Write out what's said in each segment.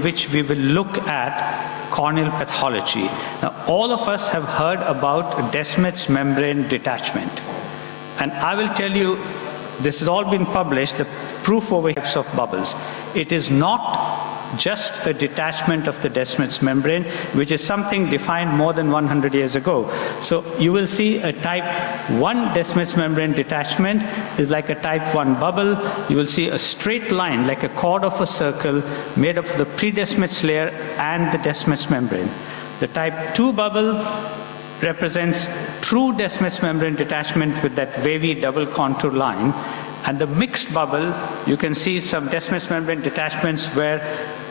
in which we will look at corneal pathology. Now, all of us have heard about Descemet's membrane detachment. And I will tell you, this has all been published, the proof over types of bubbles. It is not just a detachment of the Descemet's membrane, which is something defined more than 100 years ago. So you will see a type 1 Descemet's membrane detachment is like a type 1 bubble. You will see a straight line, like a chord of a circle, made up of the pre-Descemet's layer and the Descemet's membrane. The type 2 bubble represents true Descemet's membrane detachment with that wavy double contour line. And the mixed bubble, you can see some Descemet's membrane detachments where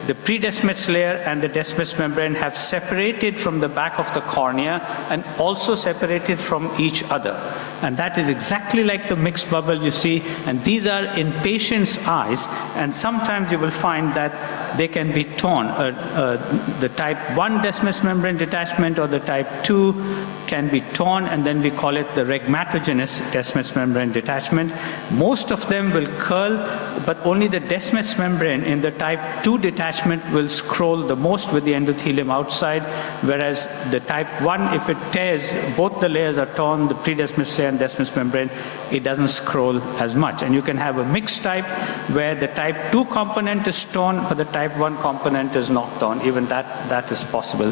the pre-Descemet's layer and the Descemet's membrane have separated from the back of the cornea and also separated from each other. And that is exactly like the mixed bubble you see. And these are in patients' eyes. And sometimes you will find that they can be torn. The type 1 Descemet's membrane detachment or the type 2 can be torn, and then we call it the regmatogenous Descemet's membrane detachment. Most of them will curl, but only the Descemet's membrane in the type 2 detachment will scroll the most with the endothelium outside, whereas the type 1, if it tears, both the layers are torn, the pre-Descemet's layer and Descemet's membrane, it doesn't scroll as much. And you can have a mixed type where the type 2 component is torn, but the type 1 component is not torn. Even that is possible.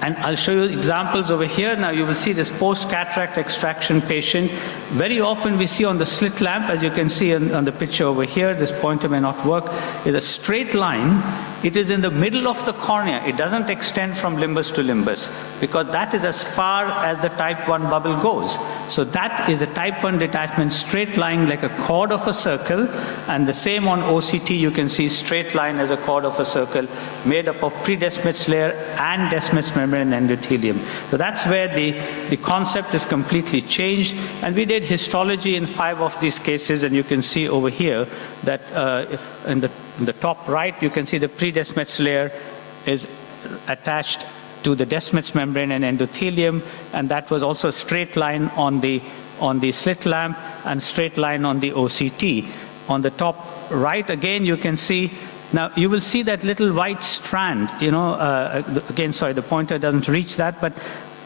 And I'll show you examples over here. Now you will see this post-cataract extraction patient. Very often we see on the slit lamp, as you can see on the picture over here, this pointer may not work, is a straight line. It is in the middle of the cornea. It doesn't extend from limbus to limbus, because that is as far as the type 1 bubble goes. So that is a type 1 detachment, straight line like a chord of a circle, and the same on OCT, you can see straight line as a chord of a circle made up of pre-Descemet's layer and Descemet's membrane endothelium. So that's where the concept is completely changed. And we did histology in 5 of these cases, and you can see over here that in the top right, you can see the pre-Descemet's layer is attached to the Descemet's membrane and endothelium, and that was also a straight line on the slit lamp and straight line on the OCT. On the top right, again, you can see, now you will see that little white strand, again, sorry, the pointer doesn't reach that, but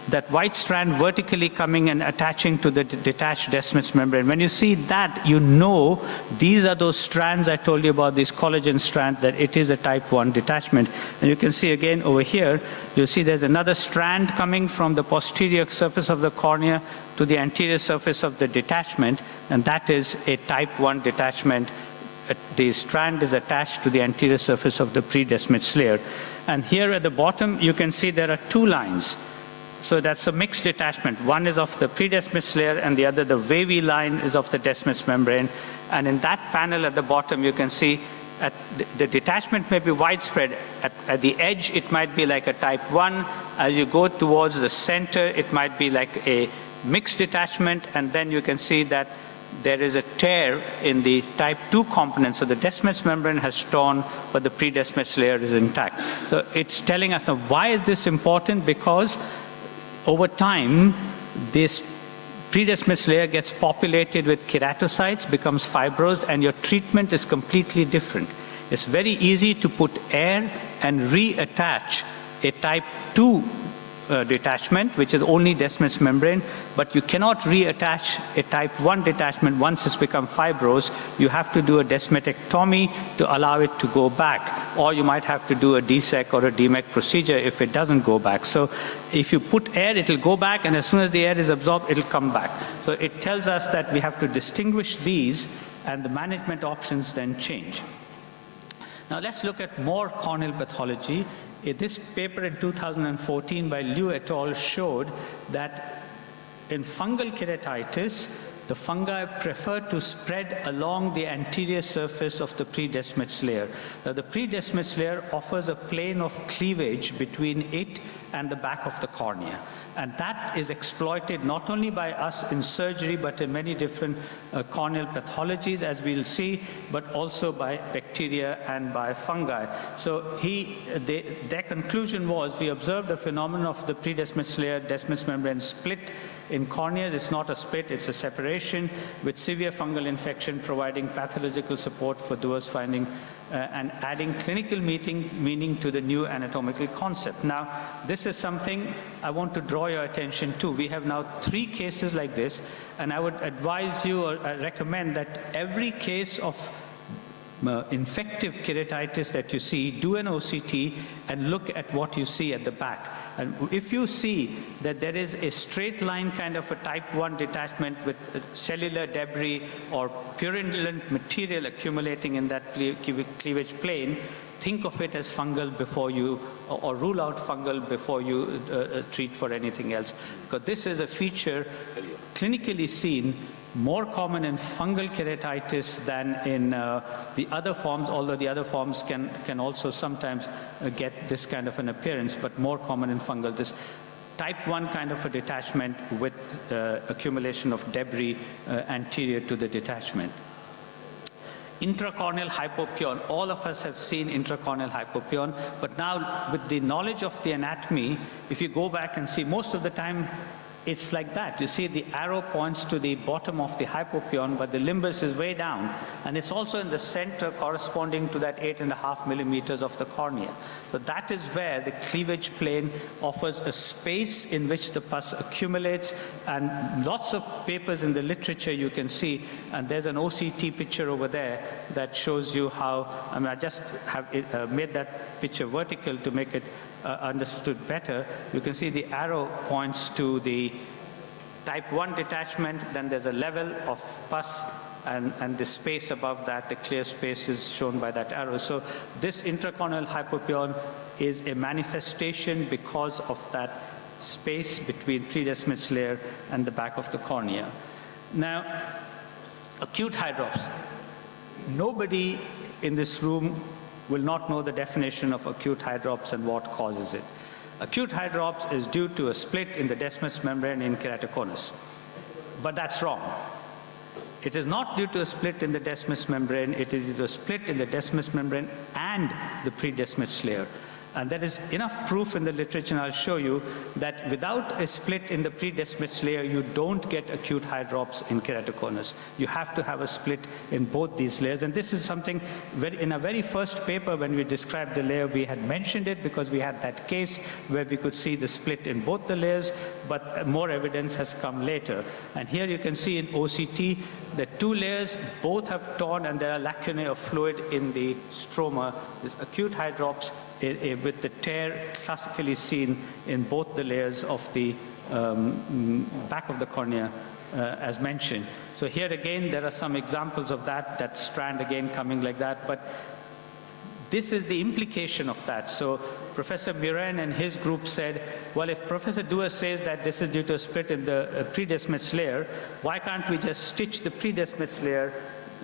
that white strand vertically coming and attaching to the detached Descemet's membrane. When you see that, you know these are those strands I told you about, these collagen strands, that it is a type 1 detachment. And you can see again over here, you'll see there's another strand coming from the posterior surface of the cornea to the anterior surface of the detachment, and that is a type 1 detachment. The strand is attached to the anterior surface of the pre-Descemet's layer. And here at the bottom, you can see there are 2 lines. So that's a mixed detachment. One is of the pre-Descemet's layer, and the other, the wavy line, is of the Descemet's membrane. And in that panel at the bottom, you can see the detachment may be widespread. At the edge, it might be like a type 1. As you go towards the center, it might be like a mixed detachment. And then you can see that there is a tear in the type 2 component. So the Descemet's membrane has torn, but the pre-Descemet's layer is intact. So it's telling us, now, why is this important? Because over time, this pre-Descemet's layer gets populated with keratocytes, becomes fibrosed, and your treatment is completely different. It's very easy to put air and reattach a type 2 detachment, which is only Descemet's membrane, but you cannot reattach a type 1 detachment once it's become fibrosed. You have to do a descemetectomy to allow it to go back, or you might have to do a DSEC or a DMEC procedure if it doesn't go back. So if you put air, it'll go back, and as soon as the air is absorbed, it'll come back. So it tells us that we have to distinguish these, and the management options then change. Now let's look at more corneal pathology. This paper in 2014 by Liu et al. Showed that in fungal keratitis, the fungi prefer to spread along the anterior surface of the pre-Descemet's layer. Now, the pre-Descemet's layer offers a plane of cleavage between it and the back of the cornea. And that is exploited not only by us in surgery, but in many different corneal pathologies, as we'll see, but also by bacteria and by fungi. So their conclusion was, we observed a phenomenon of the pre-Descemet's layer, Descemet's membrane split in corneas. It's not a split, it's a separation with severe fungal infection, providing pathological support for those finding and adding clinical meaning to the new anatomical concept. Now, this is something I want to draw your attention to. We have now 3 cases like this, and I would advise you or recommend that every case of infective keratitis that you see, do an OCT and look at what you see at the back. And if you see that there is a straight line kind of a type 1 detachment with cellular debris or purulent material accumulating in that cleavage plane, think of it as fungal before you, or rule out fungal before you treat for anything else. Because this is a feature clinically seen more common in fungal keratitis than in the other forms, although the other forms can also sometimes get this kind of an appearance, but more common in fungal. This type 1 kind of a detachment with accumulation of debris anterior to the detachment. Intracorneal hypopyon, all of us have seen intracorneal hypopyon, but now with the knowledge of the anatomy, if you go back and see, most of the time it's like that. You see the arrow points to the bottom of the hypopyon, but the limbus is way down, and it's also in the center corresponding to that 8.5 millimeters of the cornea. So that is where the cleavage plane offers a space in which the pus accumulates, and lots of papers in the literature you can see, and there's an OCT picture over there that shows you how, I mean, I just have made that picture vertical to make it understood better. You can see the arrow points to the type 1 detachment, then there's a level of pus, and the space above that, the clear space, is shown by that arrow. So this intracorneal hypopyon is a manifestation because of that space between pre-Descemet's layer and the back of the cornea. Now, acute hydrops. Nobody in this room will not know the definition of acute hydrops and what causes it. Acute hydrops is due to a split in the Descemet's membrane in keratoconus. But that's wrong. It is not due to a split in the Descemet's membrane, it is due to a split in the Descemet's membrane and the pre-Descemet's layer. And there is enough proof in the literature, and I'll show you, that without a split in the pre-Descemet's layer, you don't get acute hydrops in keratoconus. You have to have a split in both these layers. And this is something, in our very first paper when we described the layer, we had mentioned it because we had that case where we could see the split in both the layers, but more evidence has come later. And here you can see in OCT, the 2 layers both have torn, and there are lacunae of fluid in the stroma. There's acute hydrops with the tear classically seen in both the layers of the back of the cornea, as mentioned. So here again, there are some examples of that strand again coming like that, but this is the implication of that. So Professor Muren and his group said, well, if Professor Dewar says that this is due to a split in the pre-Descemet's layer, why can't we just stitch the pre-Descemet's layer,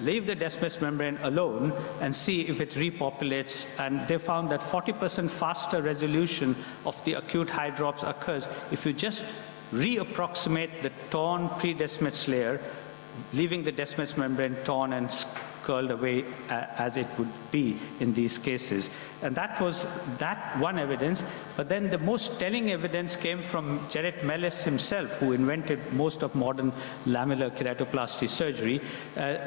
leave the Descemet's membrane alone, and see if it repopulates? And they found that 40% faster resolution of the acute hydrops occurs if you just reapproximate the torn pre-Descemet's layer, leaving the Descemet's membrane torn and curled away as it would be in these cases. And that was that one evidence. But then the most telling evidence came from Gerrit Mellis himself, who invented most of modern lamellar keratoplasty surgery.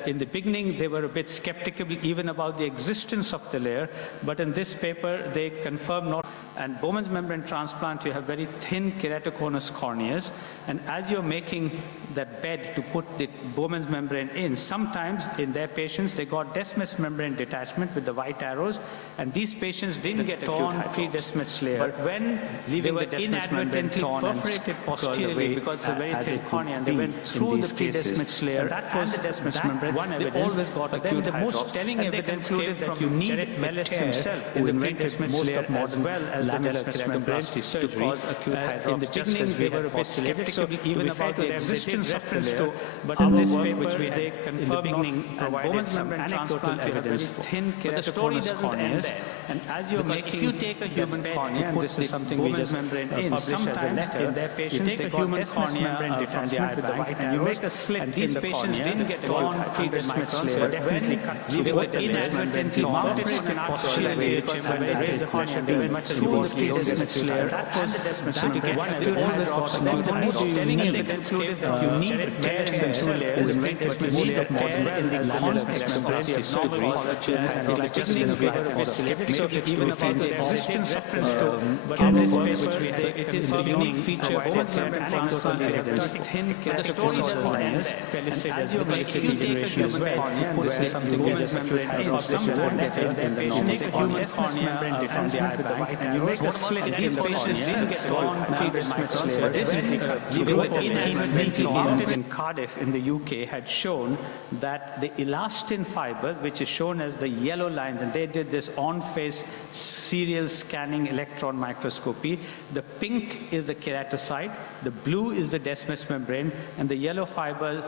In the beginning, they were a bit skeptical even about the existence of the layer, but in this paper, they confirmed not. And Bowman's membrane transplant, you have very thin keratoconus corneas, and as you're making that bed to put the Bowman's membrane in, sometimes in their patients, they got Descemet's membrane detachment with the white arrows, and these patients didn't get torn pre-Descemet's layer. But when they were inadvertently perforated posteriorly, because it's a very thin cornea, and they went through the pre-Descemet's layer, that was the Descemet's membrane, one evidence. They always got acute hydrops. The most telling evidence came from Gerrit Mellis himself, who invented most of modern lamellar keratoplasty surgery to cause acute hydrops. In the beginning, they were a bit skeptical even about the existence of the layer, but in this paper, they confirmed provided some anecdotal evidence for thin keratoconus corneas. And as you're making, if you take a human cornea, and this is something we just publish as a letter, in their patients, they got Descemet's membrane detachment with the white arrows, and you make a slit, and these patients didn't get torn pre-Descemet's layer, definitely cut through the inadvertently perforated posteriorly, because when they raised the cornea, they went through the pre-Descemet's layer. That was the Descemet's membrane. One evidence drops. Now the most telling evidence came from you need a tear in the two layers, but you need a tear in the context membrane to some degree, and it is just in favor of its matrix proteins. Existence of space between it is a unique feature of anecdotal evidence. The story doesn't end there. As you make integration as well, this is something that is in some context you take a human cornea from the eye bank and you make a slit in these patients get gone in Cardiff in the UK had shown that the elastin fibers, which is shown as the yellow lines, and they did this on-face serial scanning electron microscopy. The pink is the keratocyte, the blue is the desmus membrane, and the yellow fibers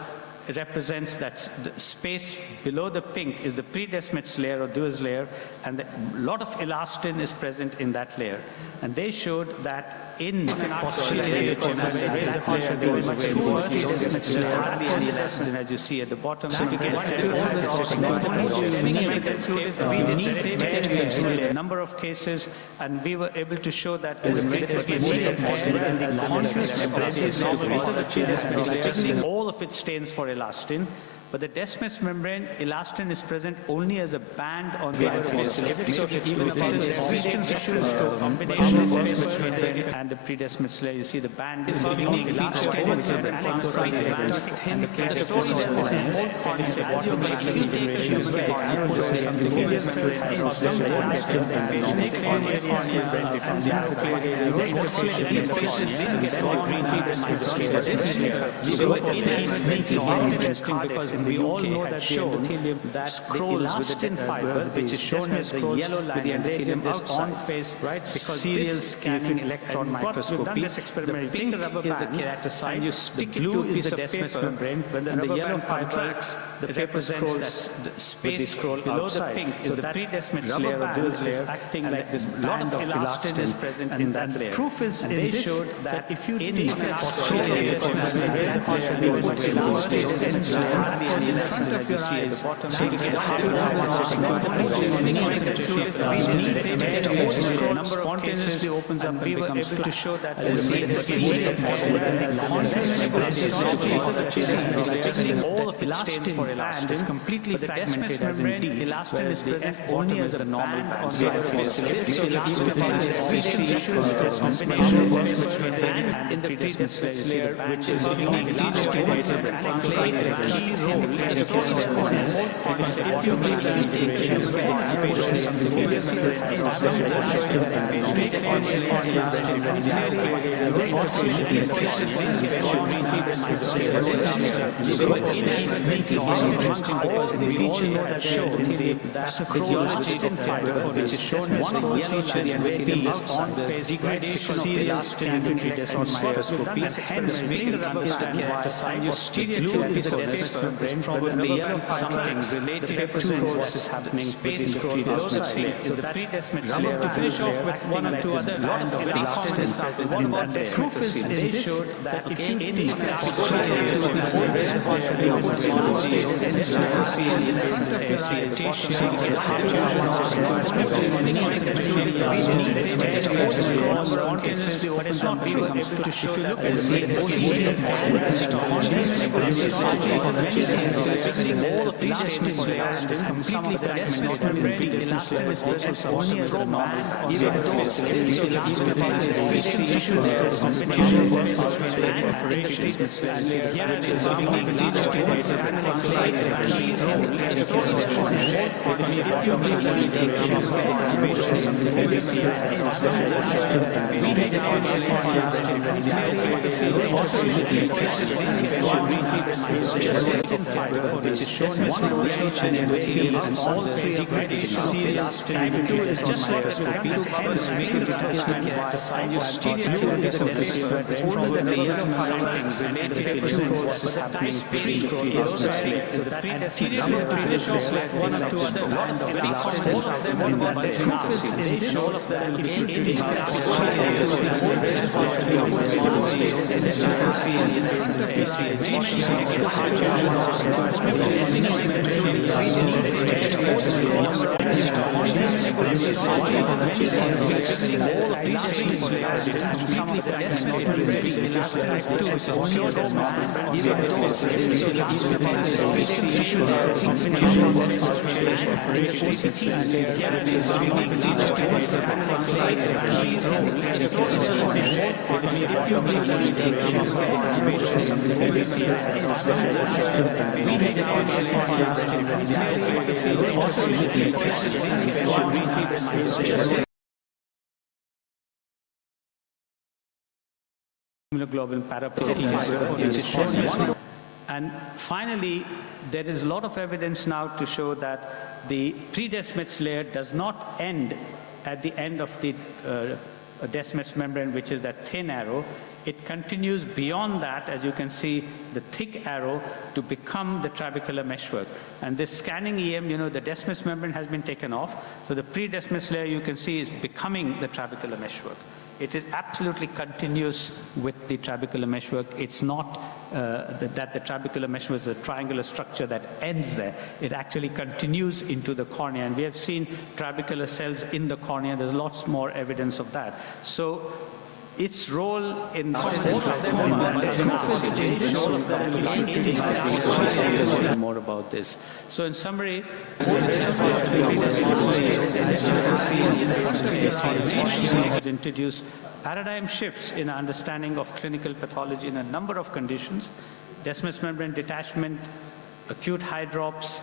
represents that the space below the pink is the predesmate layer or Dewey's layer, and a lot of elastin is present in that layer. And they showed that in posterior region, as that layer goes away, there's hardly any elastin, as you see at the bottom. A number of cases, and we were able to show that all of it stains for elastin. But the desmus membrane, elastin is present only as a band on the outer skin. So this is existence of combination of desmus membrane and the predesmus layer. You see the band is a unique feature of the band. And the story is the whole concept. As you make human cornea, this is something in some elastin and they cornea from the outer these patients get the green predesmus. So it is interesting because we all know that shown that scrolls with the fiber, which is shown as the yellow line, with the endothelium on-face, right? Because serial scanning electron microscopy, the pink is the keratocyte, and you stick blue is the desmus membrane, and the yellow fibers represents the space below the pink is the predesmate layer or Dewey's layer, acting like this band of elastin is present in that layer. Proof is they showed that if you take a posterior in front of your eyes, number of cases opens up, we were able to show that all of it stains for elastin is completely fragmented as in D, elastin is present only as a normal band. And in the predesmate layer, which is which is shown as the yellow line on the degradation of elastin in the microscopy, hence we can understand why you stick glue is the desmus membrane, probably yellow something related to what is happening within the predesmate layer. So the predesmate layer, to finish off with one or two other very common examples, what about the proof is they showed that if you take but it's not true. Able to show that all of these statements is completely fragmented. Elastin is also only as the normal, even though which is shown as one of the features in all three degraded serial is just like a hence we can understand why you still is older than the yellow something related to what is happening so the anterior one or two other all of them what the proof is all of that Immunoglobulin paraprotein. And finally, there is a lot of evidence now to show that the pre-Descemet's layer does not end at the end of the Descemet's membrane, which is that thin arrow. It continues beyond that, as you can see, the thick arrow, to become the trabecular meshwork. And this scanning EM, the Descemet's membrane has been taken off. So the pre-Descemet's layer, you can see, is becoming the trabecular meshwork. It is absolutely continuous with the trabecular meshwork. It's not that the trabecular meshwork is a triangular structure that ends there. It actually continues into the cornea. And we have seen trabecular cells in the cornea. There's lots more evidence of that. So its role in more about this. So in summary, introduced paradigm shifts in our understanding of clinical pathology in a number of conditions: Descemet's membrane detachment, acute hydrops,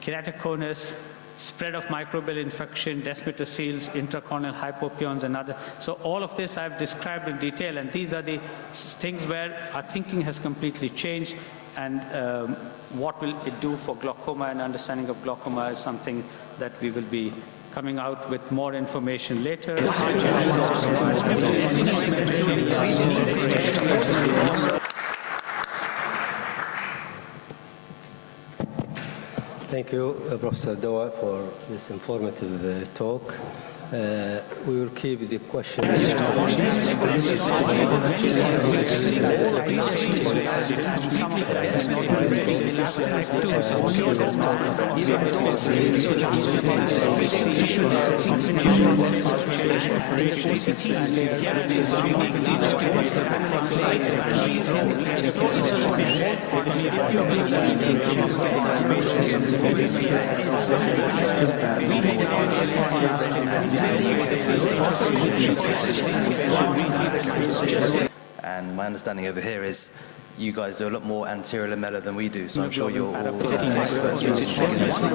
keratoconus, spread of microbial infection, descemetocele, intracorneal hypopions, and other. So all of this I've described in detail, and these are the things where our thinking has completely changed, and what will it do for glaucoma, and understanding of glaucoma is something that we will be coming out with more information later. Thank you, Professor Dawa, for this informative talk. We will keep the questions. And my understanding over here is you guys do a lot more anterior lamellar than we do, so I'm sure you're all experts in this.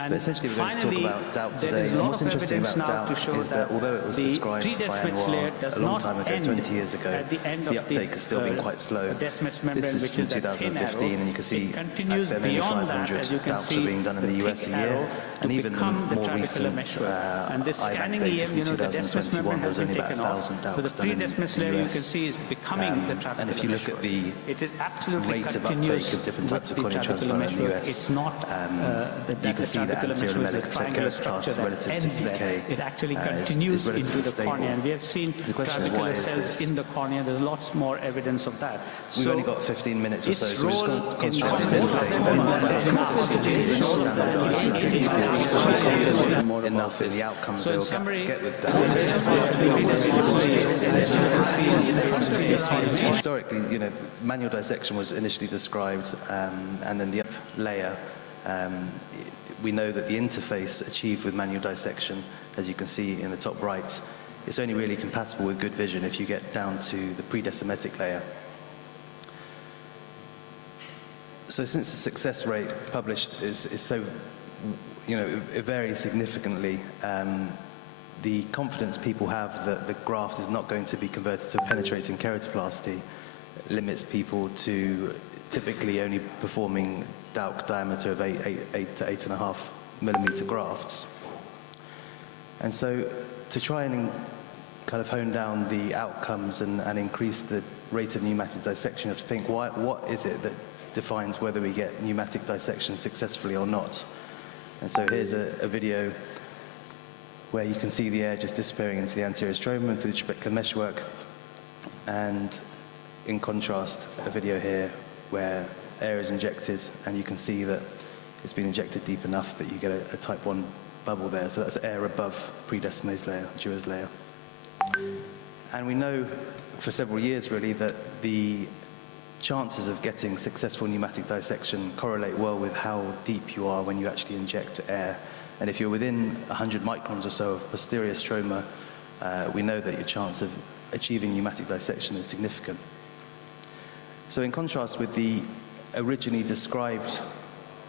But essentially, we're going to talk about doubt today. And what's interesting about doubt is that although it was described by Anwar a long time ago, 20 years ago, the uptake has still been quite slow. This is from 2015, and you can see back then only 500 doubts were being done in the US a year. And even more recent IVAC data from 2021, there was only about 1,000 doubts done in the US. And if you look at the rate of uptake of different types of corneal transplant in the US, you can see that anterior lamellar character is relative to PK it actually continues into the cornea, and we have seen trabecular cells in the cornea. There's lots more evidence of that. We've only got 15 minutes or so we're just going to concentrate on enough in the outcomes they'll get with that. Historically, manual dissection was initially described, and then the upper layer. We know that the interface achieved with manual dissection, as you can see in the top right, is only really compatible with good vision if you get down to the pre-descemetic layer. So since the success rate published is so, it varies significantly, the confidence people have that the graft is not going to be converted to a penetrating keratoplasty limits people to typically only performing DALC diameter of 8 to 8.5 millimeter grafts. And so to try and kind of hone down the outcomes and increase the rate of pneumatic dissection, you have to think, what is it that defines whether we get pneumatic dissection successfully or not? And so here's a video where you can see the air just disappearing into the anterior stroma through the trabecular meshwork, and in contrast, a video here where air is injected, and you can see that it's been injected deep enough that you get a type 1 bubble there. So that's air above pre-Descemet's layer, Dua's layer. And we know for several years, really, that the chances of getting successful pneumatic dissection correlate well with how deep you are when you actually inject air. And if you're within 100 microns or so of posterior stroma, we know that your chance of achieving pneumatic dissection is significant. So in contrast with the originally described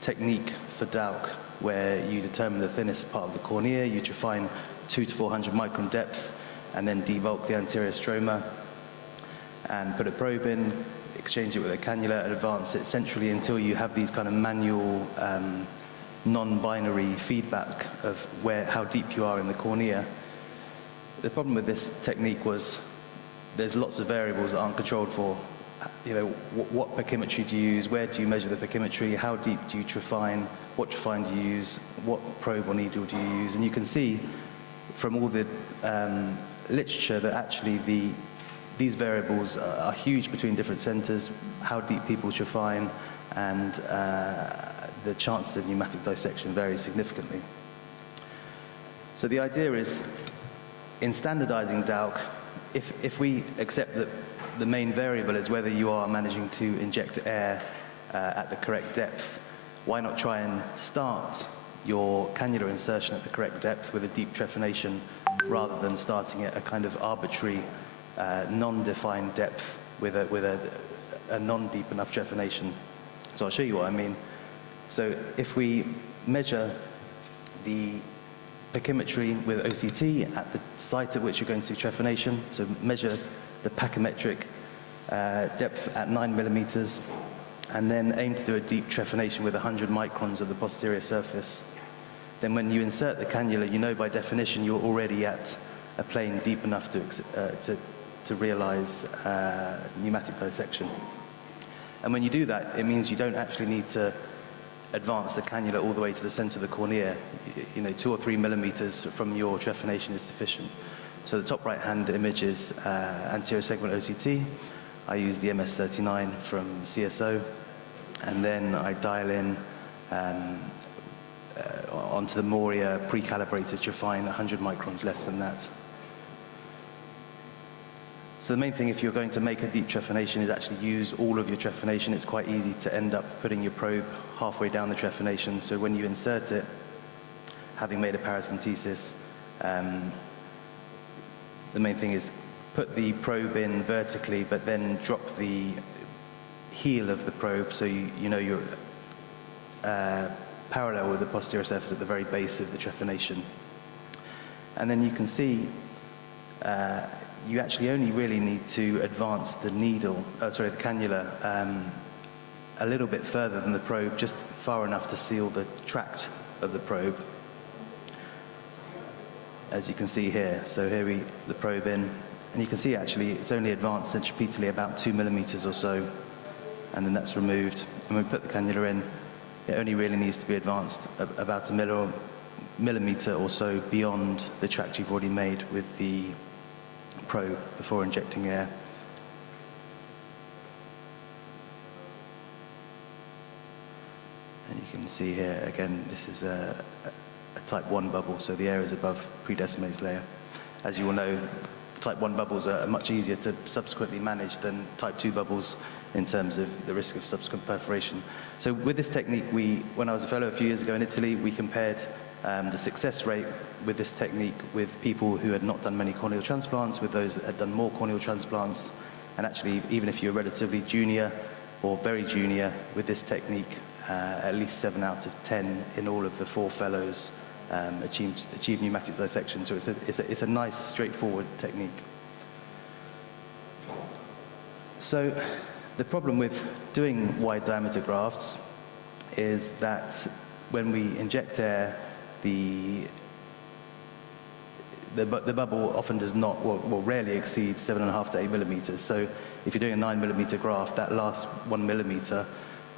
technique for Dowk, where you determine the thinnest part of the cornea, you define 200 to 400 micron depth, and then debulk the anterior stroma, and put a probe in, exchange it with a cannula, and advance it centrally until you have these kind of manual, non-binary feedback of how deep you are in the cornea. The problem with this technique was there's lots of variables that aren't controlled for. You know, what pachymetry do you use? Where do you measure the pachymetry? How deep do you trephine? What trephine do you use? What probe or needle do you use? And you can see from all the literature that actually these variables are huge between different centers, how deep people trephine, and the chances of pneumatic dissection vary significantly. So the idea is, in standardizing Dowk, if we accept that the main variable is whether you are managing to inject air at the correct depth, why not try and start your cannular insertion at the correct depth with a deep trephination rather than starting at a kind of arbitrary, non-defined depth with a non-deep enough trephination. So I'll show you what I mean. So if we measure the pachymetry with OCT at the site at which you're going to do trephination, so measure the pachymetric depth at 9 millimeters, and then aim to do a deep trephination with 100 microns of the posterior surface. Then when you insert the cannula, you know by definition you're already at a plane deep enough to realize pneumatic dissection. And when you do that, it means you don't actually need to advance the cannula all the way to the center of the cornea. You know, 2 or 3 millimeters from your trephination is sufficient. So the top right-hand image is anterior segment OCT. I use the MS39 from CSO, and then I dial in onto the Moria pre-calibrated trephine, 100 microns less than that. So the main thing, if you're going to make a deep trephination, is actually use all of your trephination. It's quite easy to end up putting your probe halfway down the trephination. So when you insert it, having made a paracentesis, the main thing is put the probe in vertically, but then drop the heel of the probe so you know you're parallel with the posterior surface at the very base of the trephination. And then you can see you actually only really need to advance the needle, the cannula, a little bit further than the probe, just far enough to seal the tract of the probe, as you can see here. So here the probe in, and you can see actually it's only advanced centripetally about 2 millimeters or so, and then that's removed. And when we put the cannula in, it only really needs to be advanced about a millimeter or so beyond the tract you've already made with the probe before injecting air. And you can see here, again, this is a type 1 bubble, so the air is above pre-Descemet's layer. As you all know, type 1 bubbles are much easier to subsequently manage than type 2 bubbles in terms of the risk of subsequent perforation. So with this technique, when I was a fellow a few years ago in Italy, we compared the success rate with this technique with people who had not done many corneal transplants, with those that had done more corneal transplants. And actually, even if you're relatively junior or very junior with this technique, at least 7 out of 10 in all of the 4 fellows achieved pneumatic dissection. So it's a nice, straightforward technique. So the problem with doing wide diameter grafts is that when we inject air, the bubble often does not, well, rarely exceeds 7.5 to 8 millimeters. So if you're doing a 9 millimeter graft, that last 1 millimeter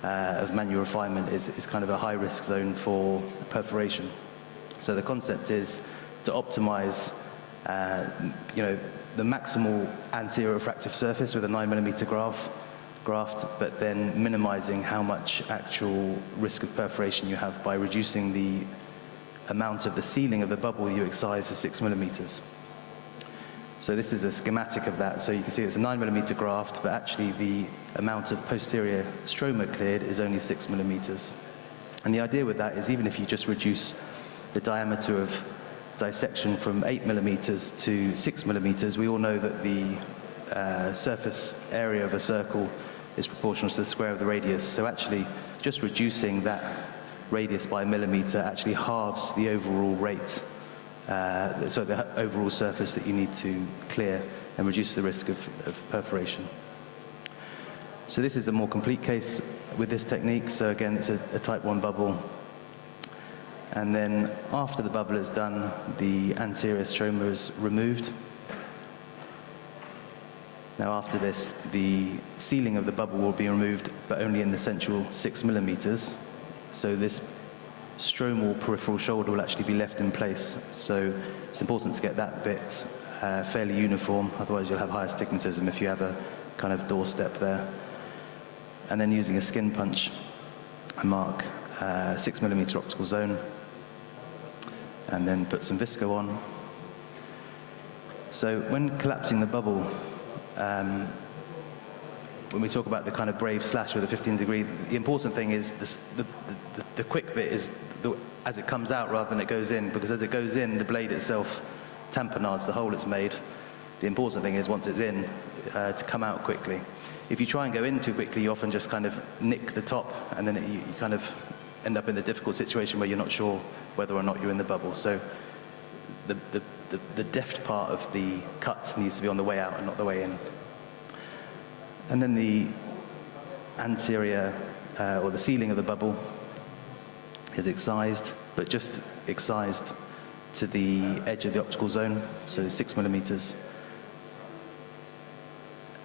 of manual refinement is kind of a high risk zone for perforation. So the concept is to optimize, the maximal anterior refractive surface with a 9 millimeter graft, but then minimizing how much actual risk of perforation you have by reducing the amount of the sealing of the bubble you excise to 6 millimeters. So this is a schematic of that. So you can see it's a 9 millimeter graft, but actually the amount of posterior stroma cleared is only 6 millimeters. And the idea with that is even if you just reduce the diameter of dissection from 8 millimeters to 6 millimeters, we all know that the surface area of a circle is proportional to the square of the radius. So actually, just reducing that radius by a millimeter actually halves the overall rate, so the overall surface that you need to clear, and reduces the risk of perforation. So this is a more complete case with this technique. So again, it's a type 1 bubble. And then after the bubble is done, the anterior stroma is removed. Now after this, the sealing of the bubble will be removed, but only in the central 6 millimeters. So this stromal peripheral shoulder will actually be left in place. So it's important to get that bit fairly uniform, otherwise you'll have higher stigmatism if you have a kind of doorstep there. And then using a skin punch, mark 6 millimeter optical zone, and then put some visco on. So when collapsing the bubble, when we talk about the kind of brave slash with a 15-degree, the important thing is the quick bit is as it comes out rather than it goes in, because as it goes in, the blade itself tamponades the hole it's made. The important thing is once it's in, to come out quickly. If you try and go in too quickly, you often just kind of nick the top, and then you kind of end up in the difficult situation where you're not sure whether or not you're in the bubble. So the deft part of the cut needs to be on the way out and not the way in. And then the anterior, or the sealing of the bubble is excised, but just excised to the edge of the optical zone, so 6 millimeters.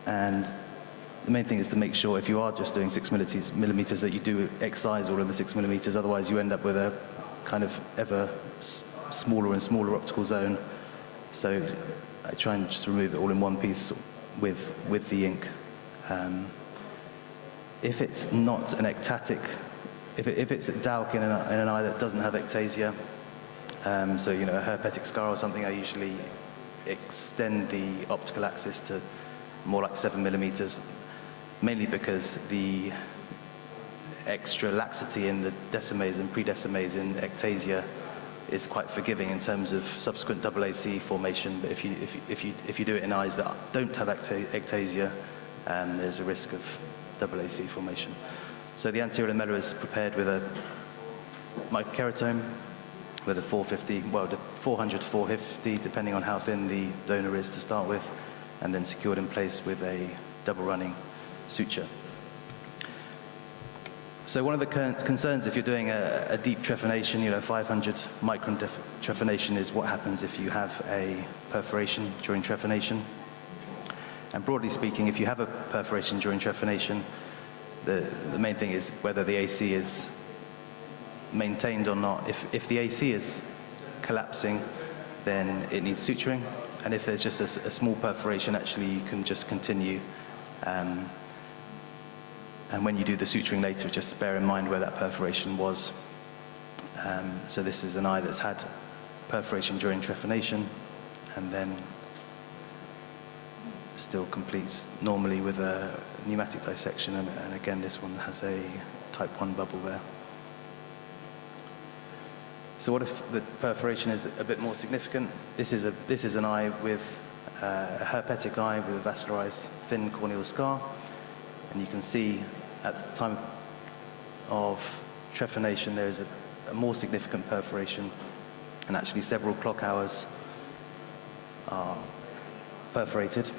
And the main thing is to make sure if you are just doing 6 millimeters that you do excise all of the 6 millimeters, otherwise you end up with a kind of ever smaller and smaller optical zone. So I try and just remove it all in one piece with the ink. If it's not an ectatic, if it's a Dowk in an eye that doesn't have ectasia, so you know, a herpetic scar or something, I usually extend the optical axis to more like 7 millimeters, mainly because the extra laxity in the decimase and predecimase in ectasia is quite forgiving in terms of subsequent AAC formation. But if you do it in eyes that don't have ectasia, there's a risk of AAC formation. So the anterior lamellar is prepared with a microkeratome with a 450, well, 400 to 450, depending on how thin the donor is to start with, and then secured in place with a double running suture. So one of the concerns if you're doing a deep trephination, you know, 500 micron trephination, is what happens if you have a perforation during trephination. And broadly speaking, if you have a perforation during trephination, the main thing is whether the AC is maintained or not. If the AC is collapsing, then it needs suturing. And if there's just a small perforation, actually you can just continue. And when you do the suturing later, just bear in mind where that perforation was. So this is an eye that's had perforation during trephination, and then still completes normally with a pneumatic dissection, and again this one has a type 1 bubble there. So what if the perforation is a bit more significant? This is an eye with a herpetic eye with a vascularized thin corneal scar, and you can see at the time of trephination there is a more significant perforation, and actually several clock hours are perforated.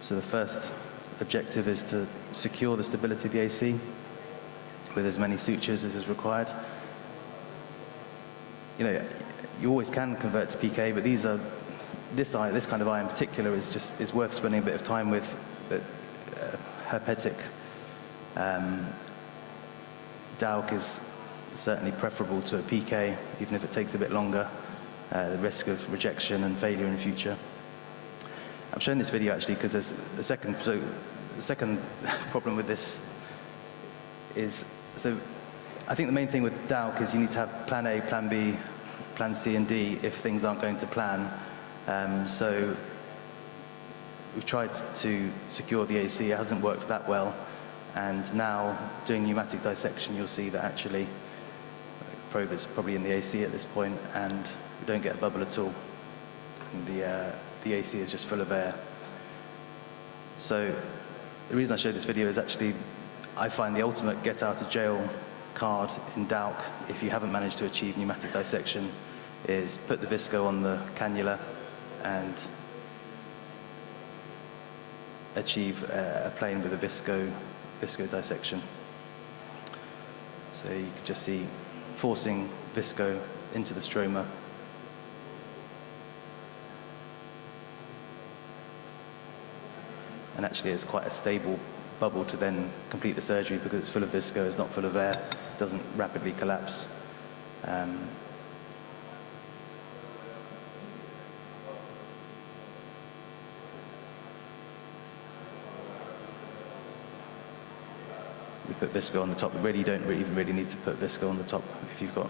So the first objective is to secure the stability of the AC with as many sutures as is required. You know, you always can convert to PK, but this kind of eye in particular is worth spending a bit of time with. But herpetic Dowk is certainly preferable to a PK, even if it takes a bit longer. The risk of rejection and failure in the future. I'm showing this video actually because there's the second problem with this is, so I think the main thing with DALC is you need to have plan A, plan B, plan C and D if things aren't going to plan. So we've tried to secure the AC, it hasn't worked that well, and now doing pneumatic dissection you'll see that actually the probe is probably in the AC at this point and we don't get a bubble at all. And the AC is just full of air. So the reason I showed this video is actually I find the ultimate get out of jail card in DALC, if you haven't managed to achieve pneumatic dissection, is put the visco on the cannula and achieve a plane with a visco dissection. So you can just see forcing visco into the stroma. And actually it's quite a stable bubble to then complete the surgery because it's full of visco, it's not full of air, it doesn't rapidly collapse. We put visco on the top. You don't really need to put visco on the top if you've got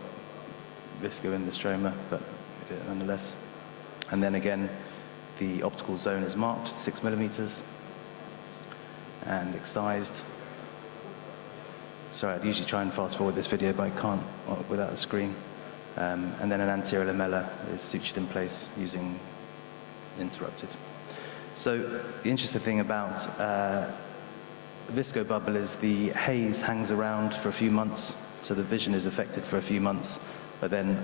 visco in the stroma, but we do it nonetheless. And then again, the optical zone is marked, 6 millimeters, and excised. Sorry, I'd usually try and fast forward this video, but I can't without a screen. And then an anterior lamella is sutured in place using interrupted. So the interesting thing about visco bubble is the haze hangs around for a few months, so the vision is affected for a few months, but then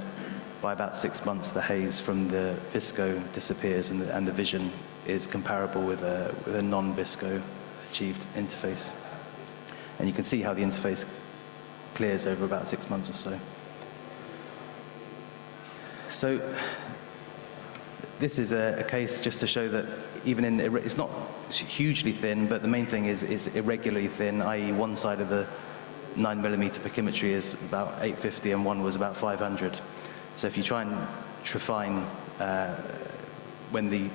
by about 6 months the haze from the visco disappears and the vision is comparable with a non-visco achieved interface. And you can see how the interface clears over about 6 months or so. So this is a case just to show that even in, it's not hugely thin, but the main thing is irregularly thin, i.e. one side of the 9mm pachymetry is about 850 and one was about 500. So if you try and trefine when the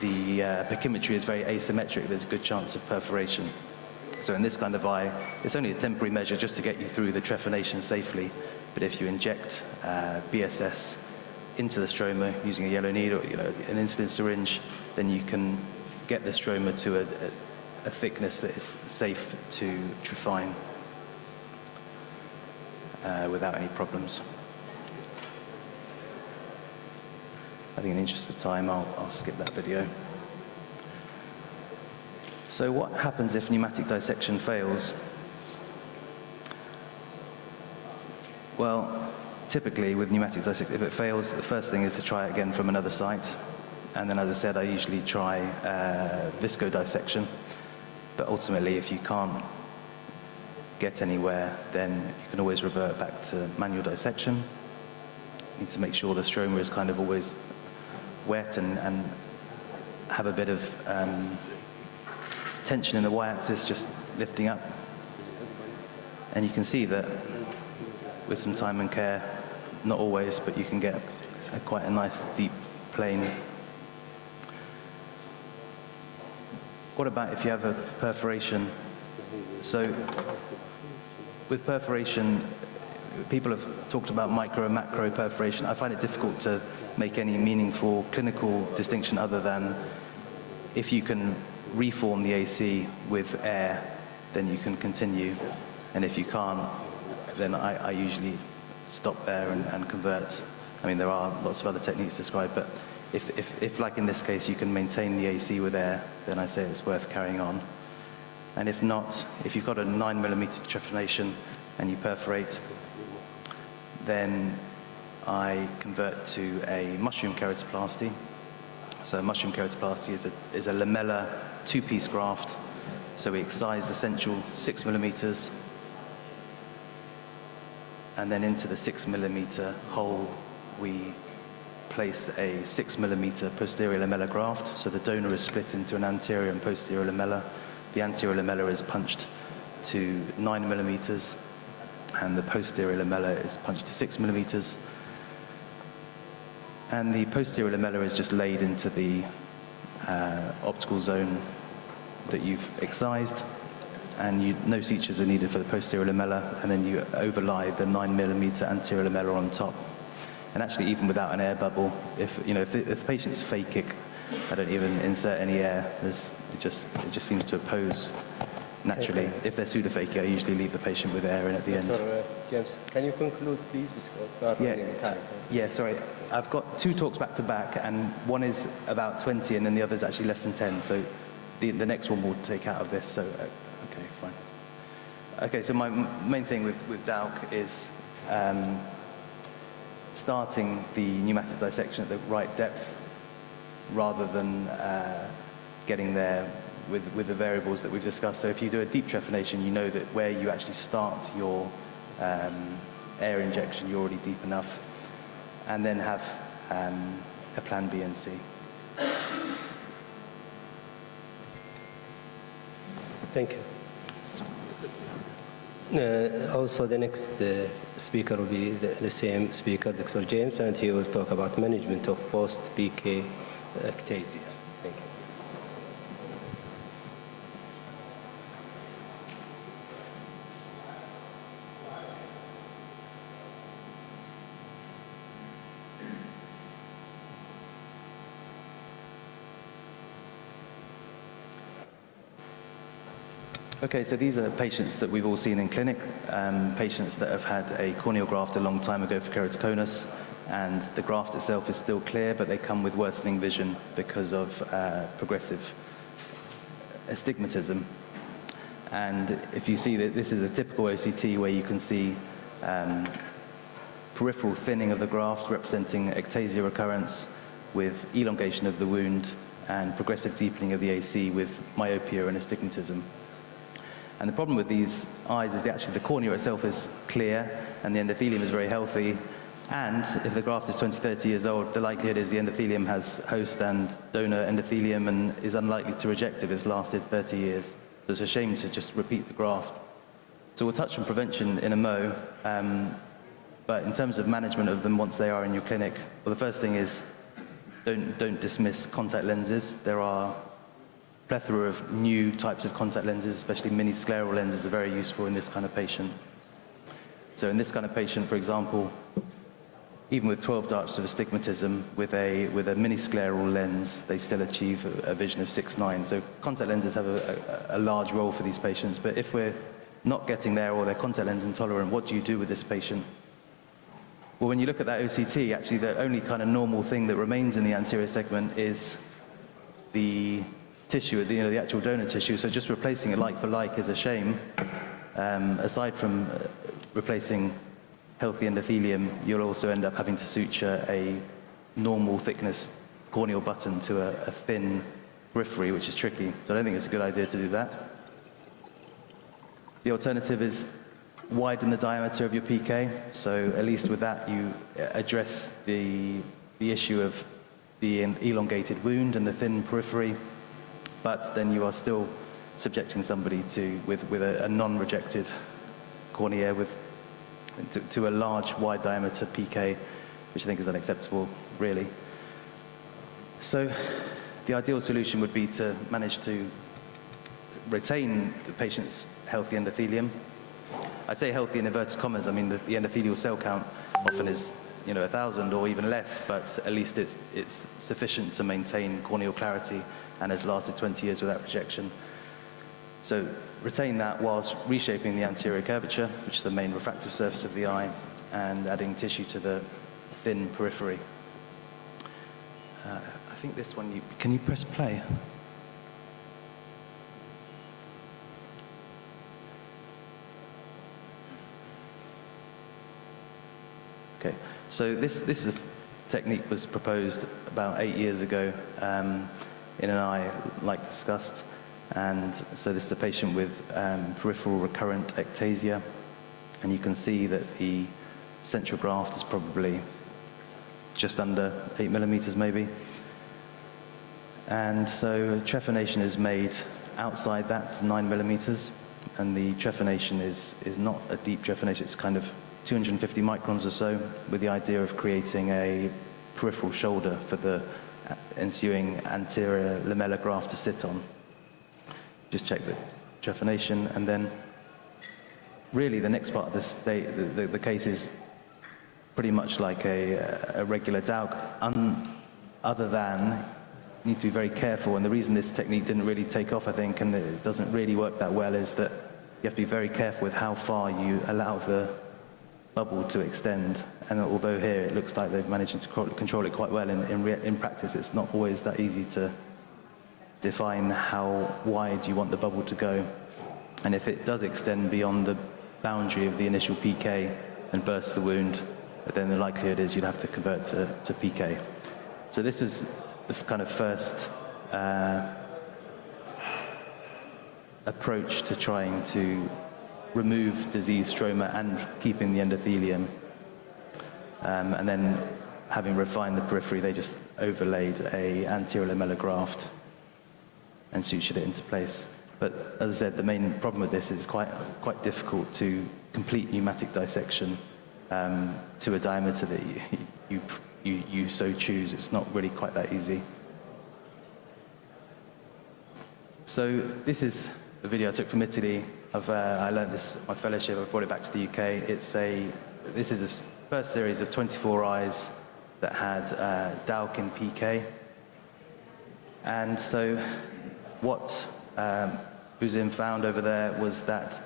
pachymetry is very asymmetric, there's a good chance of perforation. So in this kind of eye, it's only a temporary measure just to get you through the trephination safely. But if you inject BSS into the stroma using a yellow needle, an insulin syringe, then you can get the stroma to a thickness that is safe to trefine without any problems. I think in the interest of time, I'll skip that video. So what happens if pneumatic dissection fails? Well, typically with pneumatic dissection, if it fails, the first thing is to try it again from another site. And then, as I said, I usually try visco dissection. But ultimately, if you can't get anywhere, then you can always revert back to manual dissection. You need to make sure the stroma is kind of always wet and have a bit of tension in the y-axis, just lifting up. And you can see that with some time and care, not always, but you can get quite a nice deep plane. What about if you have a perforation? So with perforation, people have talked about micro and macro perforation. I find it difficult to make any meaningful clinical distinction other than if you can reform the AC with air, then you can continue. And if you can't, then I usually stop there and convert. I mean, there are lots of other techniques described, but if like in this case, you can maintain the AC with air, then I say it's worth carrying on. And if not, if you've got a 9mm trephination and you perforate, then I convert to a mushroom keratoplasty. So a mushroom keratoplasty is a lamellar two-piece graft. So we excise the central 6mm, and then into the 6mm hole we place a 6mm posterior lamellar graft. So the donor is split into an anterior and posterior lamella. The anterior lamella is punched to 9mm, and the posterior lamella is punched to 6mm. And the posterior lamella is just laid into the optical zone that you've excised. and no sutures are needed for the posterior lamella, and then you overlie the 9mm anterior lamella on top. And actually, even without an air bubble, if the patient's phakic, I don't even insert any air. It just seems to oppose naturally. Okay. If they're pseudophakic, I usually leave the patient with air in at the end. Dr. James, can you conclude, please, because we are running out of time. Yeah, sorry. I've got 2 talks back to back, and one is about 20, and then the other is actually less than 10. So the next one will take out of this. So okay, fine. Okay, so my main thing with DALC is starting the pneumatic dissection at the right depth, rather than getting there with the variables that we've discussed. So if you do a deep trephination, you know that where you actually start your air injection, you're already deep enough, and then have a plan B and C. Thank you. Also, the next speaker will be the same speaker, Dr. James, and he will talk about management of post-PK ectasia. Thank you. Okay, so these are patients that we've all seen in clinic, patients that have had a corneal graft a long time ago for keratoconus, and the graft itself is still clear, but they come with worsening vision because of progressive astigmatism. And if you see that this is a typical OCT where you can see peripheral thinning of the graft representing ectasia recurrence with elongation of the wound and progressive deepening of the AC with myopia and astigmatism. And the problem with these eyes is that actually the cornea itself is clear and the endothelium is very healthy. And if the graft is 20, 30 years old, the likelihood is the endothelium has host and donor endothelium and is unlikely to reject if it's lasted 30 years. So it's a shame to just repeat the graft. So we'll touch on prevention in a mo, but in terms of management of them once they are in your clinic, well, the first thing is don't dismiss contact lenses. There are plethora of new types of contact lenses, especially mini-scleral lenses are very useful in this kind of patient. So in this kind of patient, for example, even with 12 darts of astigmatism, with a mini-scleral lens, they still achieve a vision of 6/9. So contact lenses have a large role for these patients, but if we're not getting there or they're contact lens intolerant, what do you do with this patient? Well, when you look at that OCT, actually the only kind of normal thing that remains in the anterior segment is the tissue, the actual donor tissue, so just replacing it like for like is a shame. Aside from replacing healthy endothelium, you'll also end up having to suture a normal thickness corneal button to a thin periphery, which is tricky. So I don't think it's a good idea to do that. The alternative is widen the diameter of your PK, so at least with that you address the issue of the elongated wound and the thin periphery, but then you are still subjecting somebody with a non-rejected cornea to a large, wide diameter PK, which I think is unacceptable, really. So the ideal solution would be to manage to retain the patient's healthy endothelium. I say healthy in inverted commas. I mean, the endothelial cell count often is 1,000 or even less, but at least it's sufficient to maintain corneal clarity and has lasted 20 years without rejection. So retain that whilst reshaping the anterior curvature, which is the main refractive surface of the eye, and adding tissue to the thin periphery. I think this one, can you press play? Okay, so this is a technique was proposed about 8 years ago in an eye like discussed. And so this is a patient with peripheral recurrent ectasia, and you can see that the central graft is probably just under 8 millimeters maybe. And so trephination is made outside that 9 millimeters, and the trephination is not a deep trephination, it's kind of 250 microns or so, with the idea of creating a peripheral shoulder for the ensuing anterior lamellar graft to sit on. Just check that trephination, and then really the next part of this, the case is pretty much like a regular DAUC, other than you need to be very careful, and the reason this technique didn't really take off, I think, and it doesn't really work that well, is that you have to be very careful with how far you allow the bubble to extend. And although here it looks like they've managed to control it quite well, in practice it's not always that easy to define how wide you want the bubble to go. And if it does extend beyond the boundary of the initial PK and bursts the wound, then the likelihood is you'd have to convert to PK. So this was the kind of first approach to trying to remove diseased stroma and keeping the endothelium. And then, having refined the periphery, they just overlaid a anterior lamellar graft and sutured it into place. But as I said, the main problem with this is quite difficult to complete pneumatic dissection to a diameter that you so choose. It's not really quite that easy. So this is a video I took from Italy. I learned this my fellowship. I brought it back to the UK. This is a first series of 24 eyes that had DAUC in PK. And so what Uzim found over there was that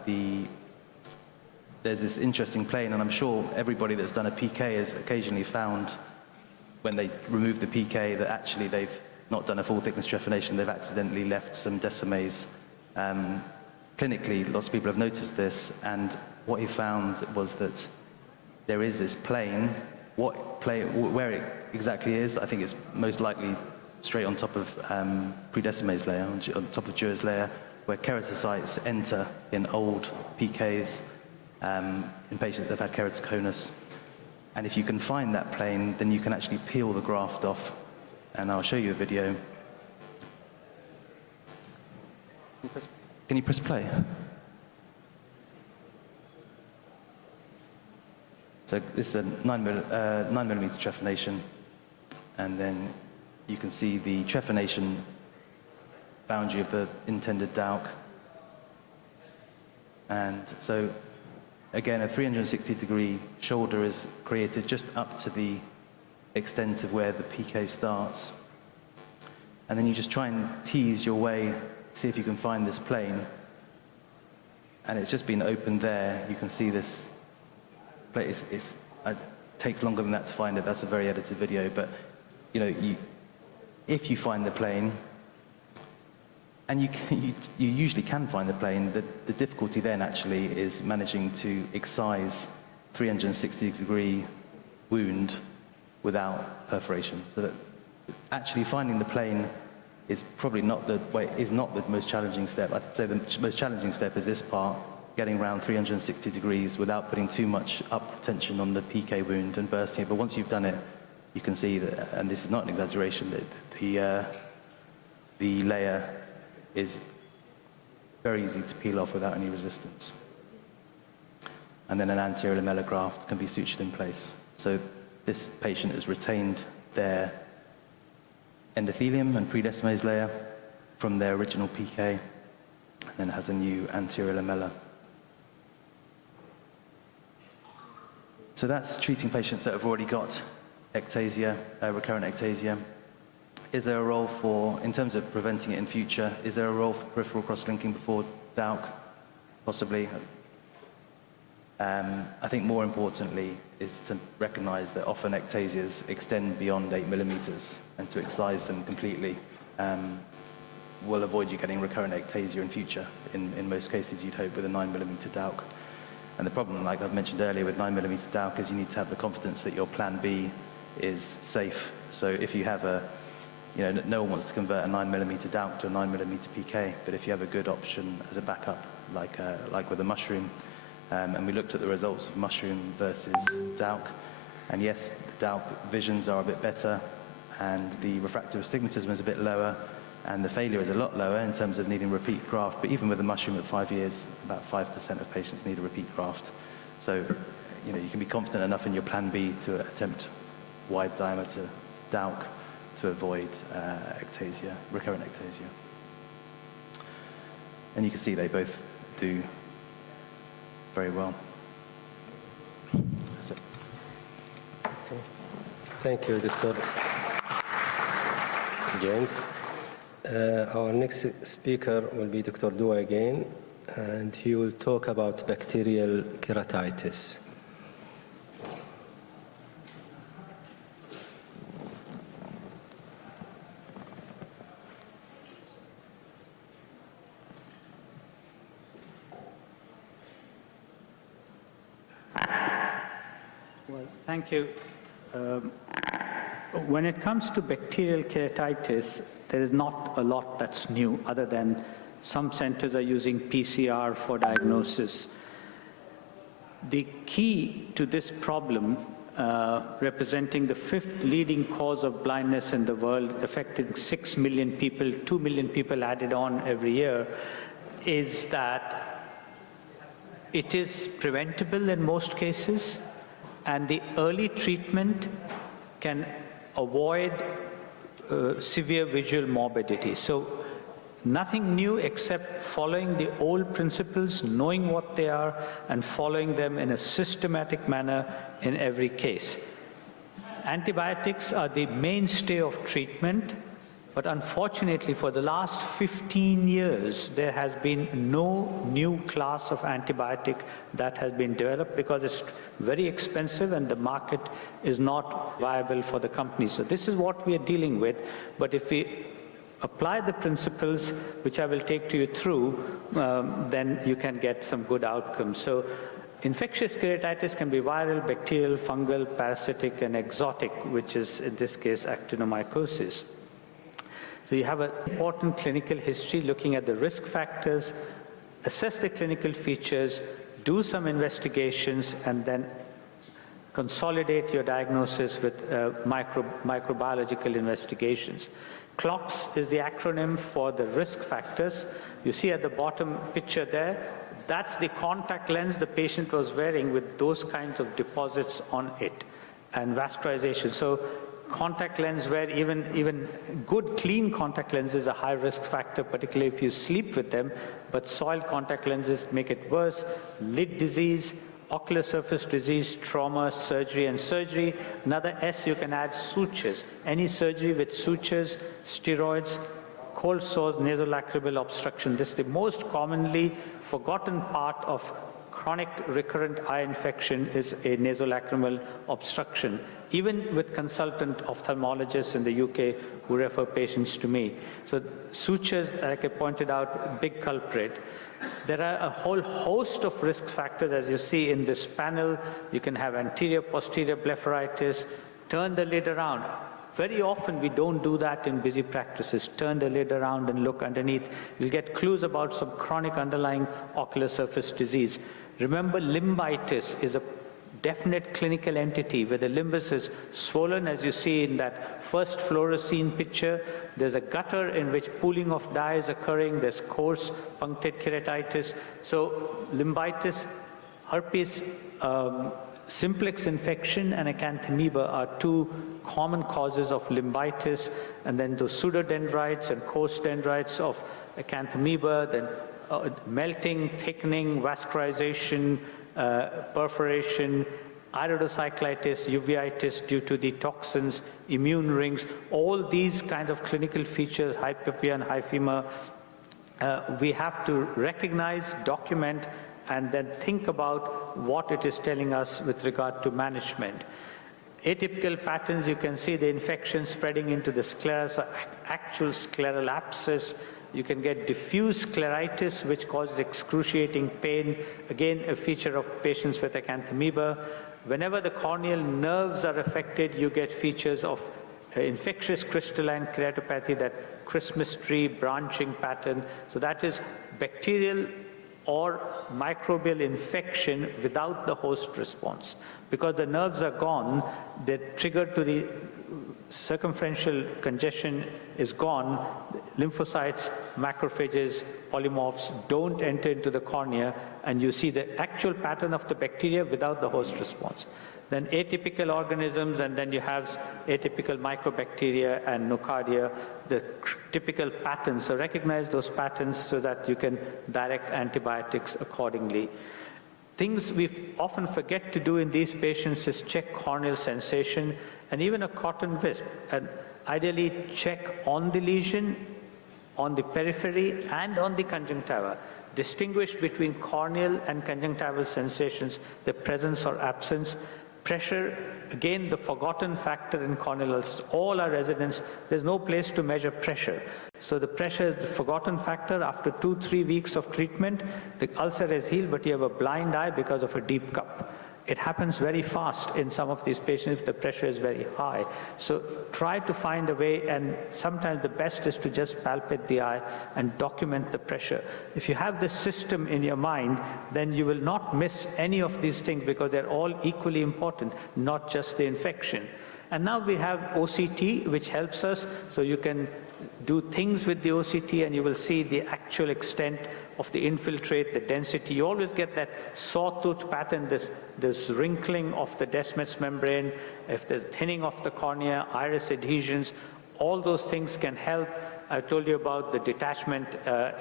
there's this interesting plane, and I'm sure everybody that's done a PK has occasionally found, when they remove the PK, that actually they've not done a full thickness trephination, they've accidentally left some decimes. Clinically, lots of people have noticed this, and what he found was that there is this plane. Where it exactly is, I think it's most likely straight on top of predecimase layer, on top of Dürer's layer, where keratocytes enter in old PKs in patients that have had keratoconus. And if you can find that plane, then you can actually peel the graft off. And I'll show you a video. Can you press play? So this is a 9mm trephination, and then you can see the trephination boundary of the intended DAUC. And so, again, a 360-degree shoulder is created just up to the extent of where the PK starts. And then you just try and tease your way, see if you can find this plane. And it's just been opened there. You can see this place. It takes longer than that to find it. That's a very edited video. But if you find the plane, and you usually can find the plane, the difficulty then actually is managing to excise 360-degree wound without perforation. So that actually finding the plane is probably not the most challenging step. I'd say the most challenging step is this part, getting around 360 degrees without putting too much up tension on the PK wound and bursting it. But once you've done it, you can see that, and this is not an exaggeration, that the layer is very easy to peel off without any resistance. And then an anterior lamellar graft can be sutured in place. So this patient has retained their endothelium and predecimase layer from their original PK, and then has a new anterior lamella. So that's treating patients that have already got ectasia, recurrent ectasia. Is there a role for, in terms of preventing it in future, is there a role for peripheral cross-linking before DAUC? Possibly. I think more importantly is to recognize that often ectasias extend beyond 8mm, and to excise them completely will avoid you getting recurrent ectasia in future. In most cases, you'd hope with a 9mm DAUC. And the problem, like I've mentioned earlier, with 9mm DAUC is you need to have the confidence that your plan B is safe. So if you have no one wants to convert a 9mm DAUC to a 9mm PK, but if you have a good option as a backup, like with a mushroom, and we looked at the results of mushroom versus DAUC, and yes, the DAUC visions are a bit better, and the refractive astigmatism is a bit lower, and the failure is a lot lower in terms of needing repeat graft, but even with the mushroom at 5 years, about 5% of patients need a repeat graft. So, you can be confident enough in your plan B to attempt wide diameter DAUC to avoid ectasia, recurrent ectasia. And you can see they both do very well. That's it. Thank you, Dr. James. Our next speaker will be Dr. Dua again, and he will talk about bacterial keratitis. Well, thank you. When it comes to bacterial keratitis, there is not a lot that's new, other than some centers are using PCR for diagnosis. The key to this problem, representing the 5th leading cause of blindness in the world, affecting 6 million people, 2 million people added on every year, is that it is preventable in most cases, and the early treatment can avoid severe visual morbidity. So nothing new except following the old principles, knowing what they are, and following them in a systematic manner in every case. Antibiotics are the mainstay of treatment, but unfortunately for the last 15 years, there has been no new class of antibiotic that has been developed because it's very expensive and the market is not viable for the companies. So this is what we are dealing with, but if we apply the principles, which I will take to you through, then you can get some good outcomes. So infectious keratitis can be viral, bacterial, fungal, parasitic, and exotic, which is in this case actinomycosis. So you have an important clinical history looking at the risk factors, assess the clinical features, do some investigations, and then consolidate your diagnosis with microbiological investigations. CLOCS is the acronym for the risk factors. You see at the bottom picture there, that's the contact lens the patient was wearing with those kinds of deposits on it and vascularization. So contact lens wear, even good clean contact lenses, are high risk factor, particularly if you sleep with them, but soiled contact lenses make it worse. Lid disease, ocular surface disease, trauma, surgery, and surgery. Another S you can add, sutures. Any surgery with sutures, steroids, cold sores, nasolacrimal obstruction. This is the most commonly forgotten part of chronic recurrent eye infection is a nasolacrimal obstruction. Even with consultant ophthalmologists in the UK who refer patients to me. So sutures, like I pointed out, big culprit. There are a whole host of risk factors, as you see in this panel. You can have anterior, posterior blepharitis. Turn the lid around. Very often we don't do that in busy practices. Turn the lid around and look underneath. You'll get clues about some chronic underlying ocular surface disease. Remember, limbitis is a definite clinical entity where the limbus is swollen, as you see in that first fluorescein picture. There's a gutter in which pooling of dye is occurring. There's coarse punctate keratitis. So limbitis, herpes simplex infection, and acanthamoeba are two common causes of limbitis. And then those pseudodendrites and coarse dendrites of acanthamoeba, then melting, thickening, vascularization, perforation, iridocyclitis, uveitis due to the toxins, immune rings, all these kind of clinical features, hypopia and hyphema, we have to recognize, document, and then think about what it is telling us with regard to management. Atypical patterns, you can see the infection spreading into the sclera, so actual scleral abscess. You can get diffuse scleritis, which causes excruciating pain, again a feature of patients with acanthamoeba. Whenever the corneal nerves are affected, you get features of infectious crystalline keratopathy, that Christmas tree branching pattern. So that is bacterial or microbial infection without the host response. Because the nerves are gone, they're triggered to the circumferential congestion is gone, lymphocytes, macrophages, polymorphs don't enter into the cornea, and you see the actual pattern of the bacteria without the host response. Then atypical organisms, and then you have atypical mycobacteria and nocardia, the typical patterns. So recognize those patterns so that you can direct antibiotics accordingly. Things we often forget to do in these patients is check corneal sensation and even a cotton wisp. And ideally check on the lesion, on the periphery, and on the conjunctiva. Distinguish between corneal and conjunctival sensations, the presence or absence. Pressure, again, the forgotten factor in corneal ulcers. All our residents, there's no place to measure pressure. So the pressure is the forgotten factor. After 2-3 weeks of treatment, the ulcer has healed, but you have a blind eye because of a deep cup. It happens very fast in some of these patients if the pressure is very high. So try to find a way, and sometimes the best is to just palpate the eye and document the pressure. If you have this system in your mind, then you will not miss any of these things because they're all equally important, not just the infection. And now we have OCT, which helps us, so you can do things with the OCT and you will see the actual extent of the infiltrate, the density. You always get that sawtooth pattern, this wrinkling of the Descemet's membrane, if there's thinning of the cornea, iris adhesions, all those things can help. I told you about the detachment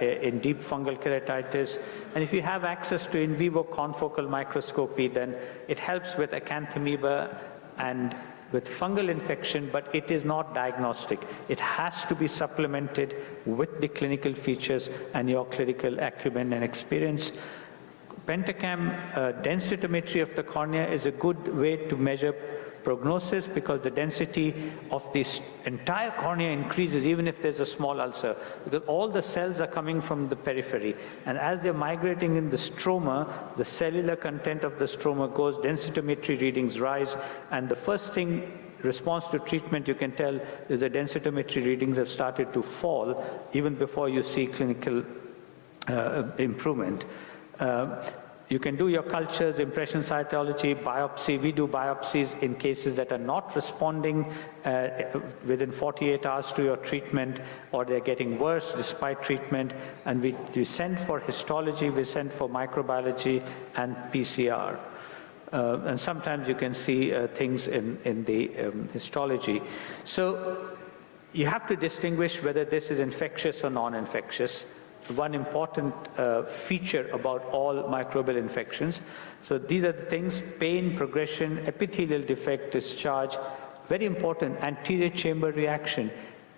in deep fungal keratitis. And if you have access to in vivo confocal microscopy, then it helps with acanthamoeba and with fungal infection, but it is not diagnostic. It has to be supplemented with the clinical features and your clinical acumen and experience. Pentacam densitometry of the cornea is a good way to measure prognosis because the density of this entire cornea increases even if there's a small ulcer, because all the cells are coming from the periphery, and as they're migrating in the stroma, the cellular content of the stroma goes, densitometry readings rise, and the first thing response to treatment you can tell is the densitometry readings have started to fall even before you see clinical improvement. You can do your cultures, impression cytology, biopsy. We do biopsies in cases that are not responding within 48 hours to your treatment, or they're getting worse despite treatment. And we send for histology, we send for microbiology and PCR. And sometimes you can see things in the histology. So you have to distinguish whether this is infectious or non-infectious. One important feature about all microbial infections. So these are the things: pain, progression, epithelial defect, discharge. Very important, anterior chamber reaction.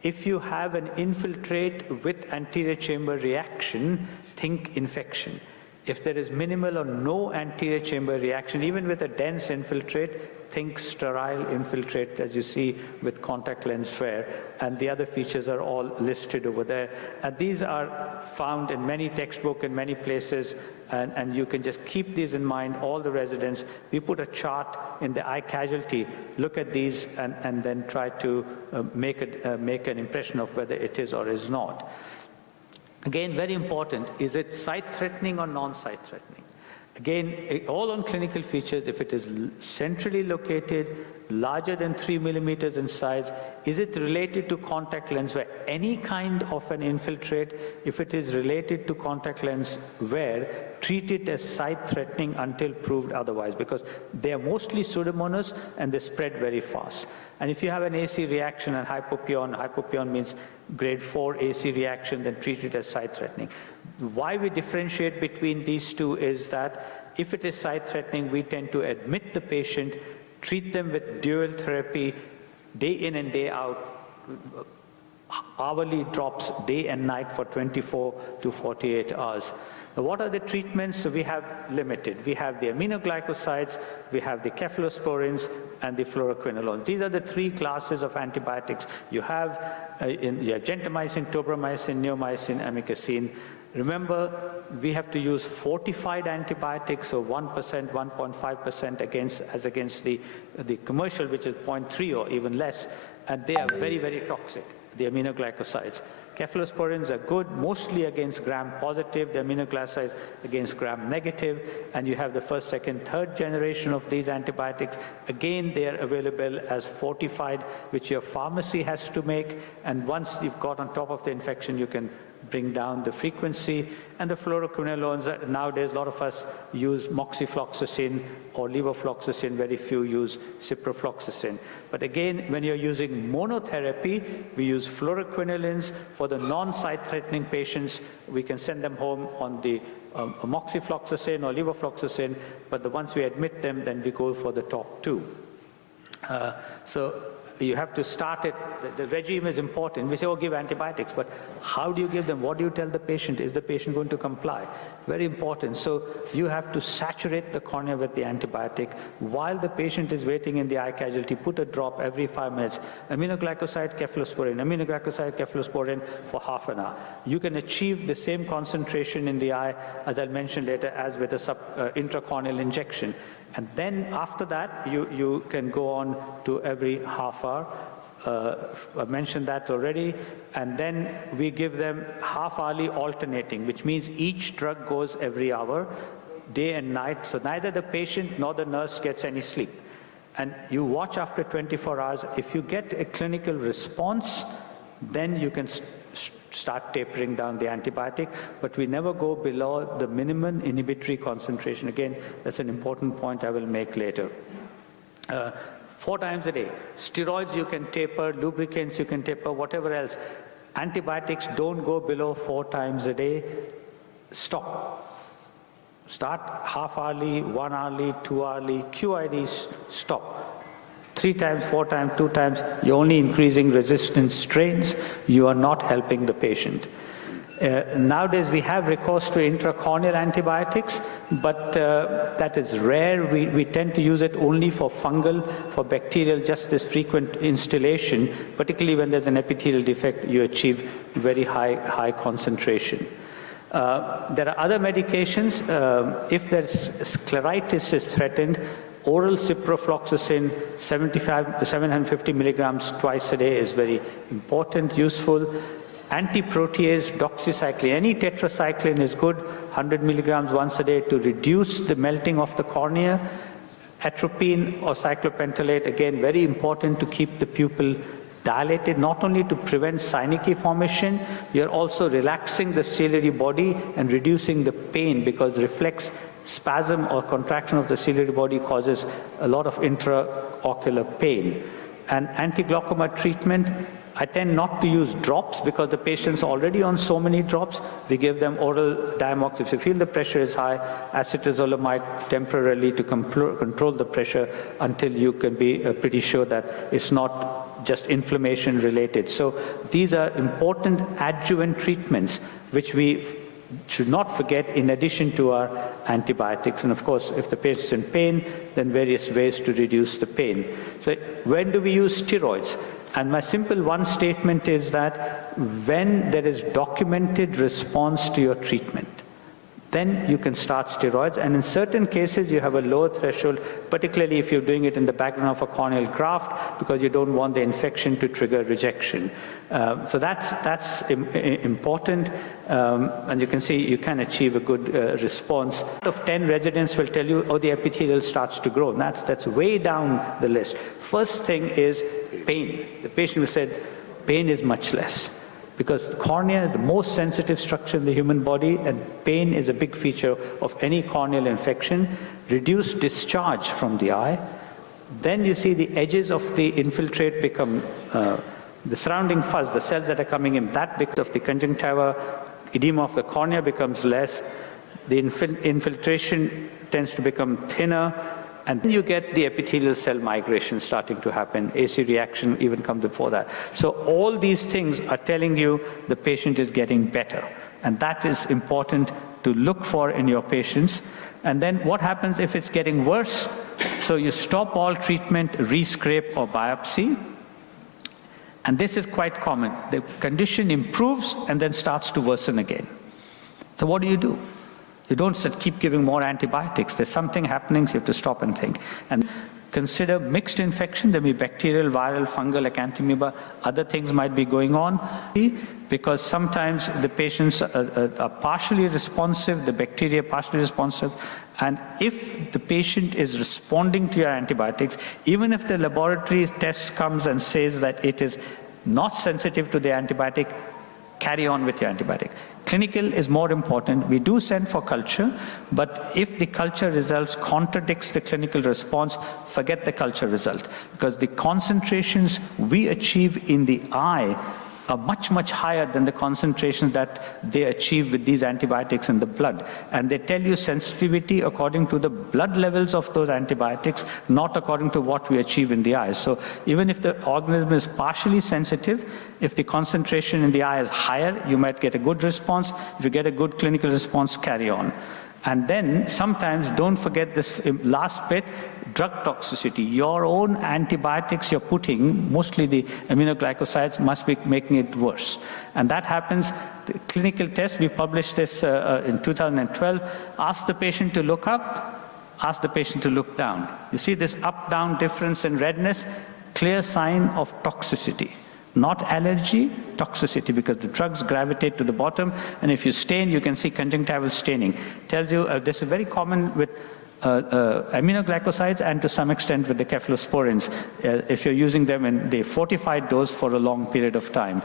If you have an infiltrate with anterior chamber reaction, think infection. If there is minimal or no anterior chamber reaction, even with a dense infiltrate, think sterile infiltrate, as you see with contact lens wear, and the other features are all listed over there. And these are found in many textbooks in many places, and you can just keep these in mind, all the residents. We put a chart in the eye casualty, look at these, and then try to make an impression of whether it is or is not. Again, very important, is it sight-threatening or non-sight-threatening? Again, all on clinical features, if it is centrally located, larger than 3 millimeters in size, is it related to contact lens wear? Any kind of an infiltrate, if it is related to contact lens wear, treat it as sight-threatening until proved otherwise, because they are mostly pseudomonas and they spread very fast. And if you have an AC reaction and hypopion means grade 4 AC reaction, then treat it as sight-threatening. Why we differentiate between these two is that if it is sight-threatening, we tend to admit the patient, treat them with dual therapy, day in and day out, hourly drops day and night for 24 to 48 hours. Now, what are the treatments? So we have limited. We have the aminoglycosides, we have the cephalosporins, and the fluoroquinolones. These are the three classes of antibiotics. You have gentamicin, tobramycin, neomycin, amikacin. Remember, we have to use fortified antibiotics, so 1%, 1.5% against the commercial, which is 0.3 or even less, and they are very, very toxic, the aminoglycosides. Cephalosporins are good, mostly against gram-positive, the aminoglycosides against gram-negative, and you have the first, second, third generation of these antibiotics. Again, they are available as fortified, which your pharmacy has to make, and once you've got on top of the infection, you can bring down the frequency. And the fluoroquinolones, nowadays a lot of us use moxifloxacin or levofloxacin, very few use ciprofloxacin. But again, when you're using monotherapy, we use fluoroquinolines. For the non-sight-threatening patients, we can send them home on the moxifloxacin or levofloxacin, but the ones we admit them, then we go for the top two. So you have to start it. The regime is important. We say, oh, give antibiotics, but how do you give them? What do you tell the patient? Is the patient going to comply? Very important. So you have to saturate the cornea with the antibiotic. While the patient is waiting in the eye casualty, put a drop every 5 minutes. Aminoglycoside, cephalosporin, aminoglycoside, cephalosporin for half an hour. You can achieve the same concentration in the eye, as I'll mention later, as with a intracorneal injection. And then after that, you can go on to every half hour. I mentioned that already. And then we give them half-hourly alternating, which means each drug goes every hour, day and night. So neither the patient nor the nurse gets any sleep. And you watch after 24 hours. If you get a clinical response, then you can start tapering down the antibiotic, but we never go below the minimum inhibitory concentration. Again, that's an important point I will make later. 4 times a day. Steroids you can taper, lubricants you can taper, whatever else. Antibiotics don't go below 4 times a day. Stop. Start half-hourly, 1-hourly, 2-hourly, QID, stop. 3 times, 4 times, 2 times, you're only increasing resistance strains, you are not helping the patient. Nowadays we have recourse to intracorneal antibiotics, but that is rare. We tend to use it only for fungal, for bacterial, just this frequent instillation, particularly when there's an epithelial defect, you achieve very high concentration. There are other medications. If there's scleritis is threatened, oral ciprofloxacin, 750 milligrams twice a day is very important, useful. Antiprotease, doxycycline, any tetracycline is good, 100 milligrams once a day to reduce the melting of the cornea. Atropine or cyclopentolate, again, very important to keep the pupil dilated, not only to prevent synecdoche formation, you're also relaxing the ciliary body and reducing the pain, because reflex spasm or contraction of the ciliary body causes a lot of intraocular pain. And anti-glaucoma treatment, I tend not to use drops because the patient's already on so many drops. We give them oral Diamox. If you feel the pressure is high, acetazolamide temporarily to control the pressure until you can be pretty sure that it's not just inflammation related. So these are important adjuvant treatments which we should not forget in addition to our antibiotics. And of course, if the patient's in pain, then various ways to reduce the pain. So when do we use steroids? And my simple one statement is that when there is documented response to your treatment, then you can start steroids. And in certain cases, you have a lower threshold, particularly if you're doing it in the background of a corneal graft, because you don't want the infection to trigger rejection. So that's important. And you can see you can achieve a good response. Out of 10 residents will tell you, oh, the epithelial starts to grow. And that's way down the list. First thing is pain. The patient will say, pain is much less. Because the cornea is the most sensitive structure in the human body, and pain is a big feature of any corneal infection. Reduced discharge from the eye. Then you see the edges of the infiltrate become, the surrounding fuzz, the cells that are coming in, that because of the conjunctiva, edema of the cornea becomes less. The infiltration tends to become thinner. And then you get the epithelial cell migration starting to happen. AC reaction even comes before that. So all these things are telling you the patient is getting better. And that is important to look for in your patients. And then what happens if it's getting worse? So you stop all treatment, rescrape or biopsy. And this is quite common. The condition improves and then starts to worsen again. So what do? You don't keep giving more antibiotics. There's something happening, so you have to stop and think. And consider mixed infection. There may be bacterial, viral, fungal, acanthamoeba. Other things might be going on. Because sometimes the patients are partially responsive, the bacteria are partially responsive. And if the patient is responding to your antibiotics, even if the laboratory test comes and says that it is not sensitive to the antibiotic, carry on with your antibiotics. Clinical is more important. We do send for culture, but if the culture results contradicts the clinical response, forget the culture result, because the concentrations we achieve in the eye are much, much higher than the concentration that they achieve with these antibiotics in the blood. And they tell you sensitivity according to the blood levels of those antibiotics, not according to what we achieve in the eye. So even if the organism is partially sensitive, if the concentration in the eye is higher, you might get a good response. If you get a good clinical response, carry on. And then sometimes, don't forget this last bit, drug toxicity. Your own antibiotics you're putting, mostly the aminoglycosides, must be making it worse. And that happens, the clinical test, we published this in 2012, ask the patient to look up, ask the patient to look down. You see this up-down difference in redness, clear sign of toxicity. Not allergy, toxicity, because the drugs gravitate to the bottom, and if you stain, you can see conjunctival staining. Tells you, this is very common with aminoglycosides and to some extent with the cephalosporins, if you're using them in the fortified dose for a long period of time.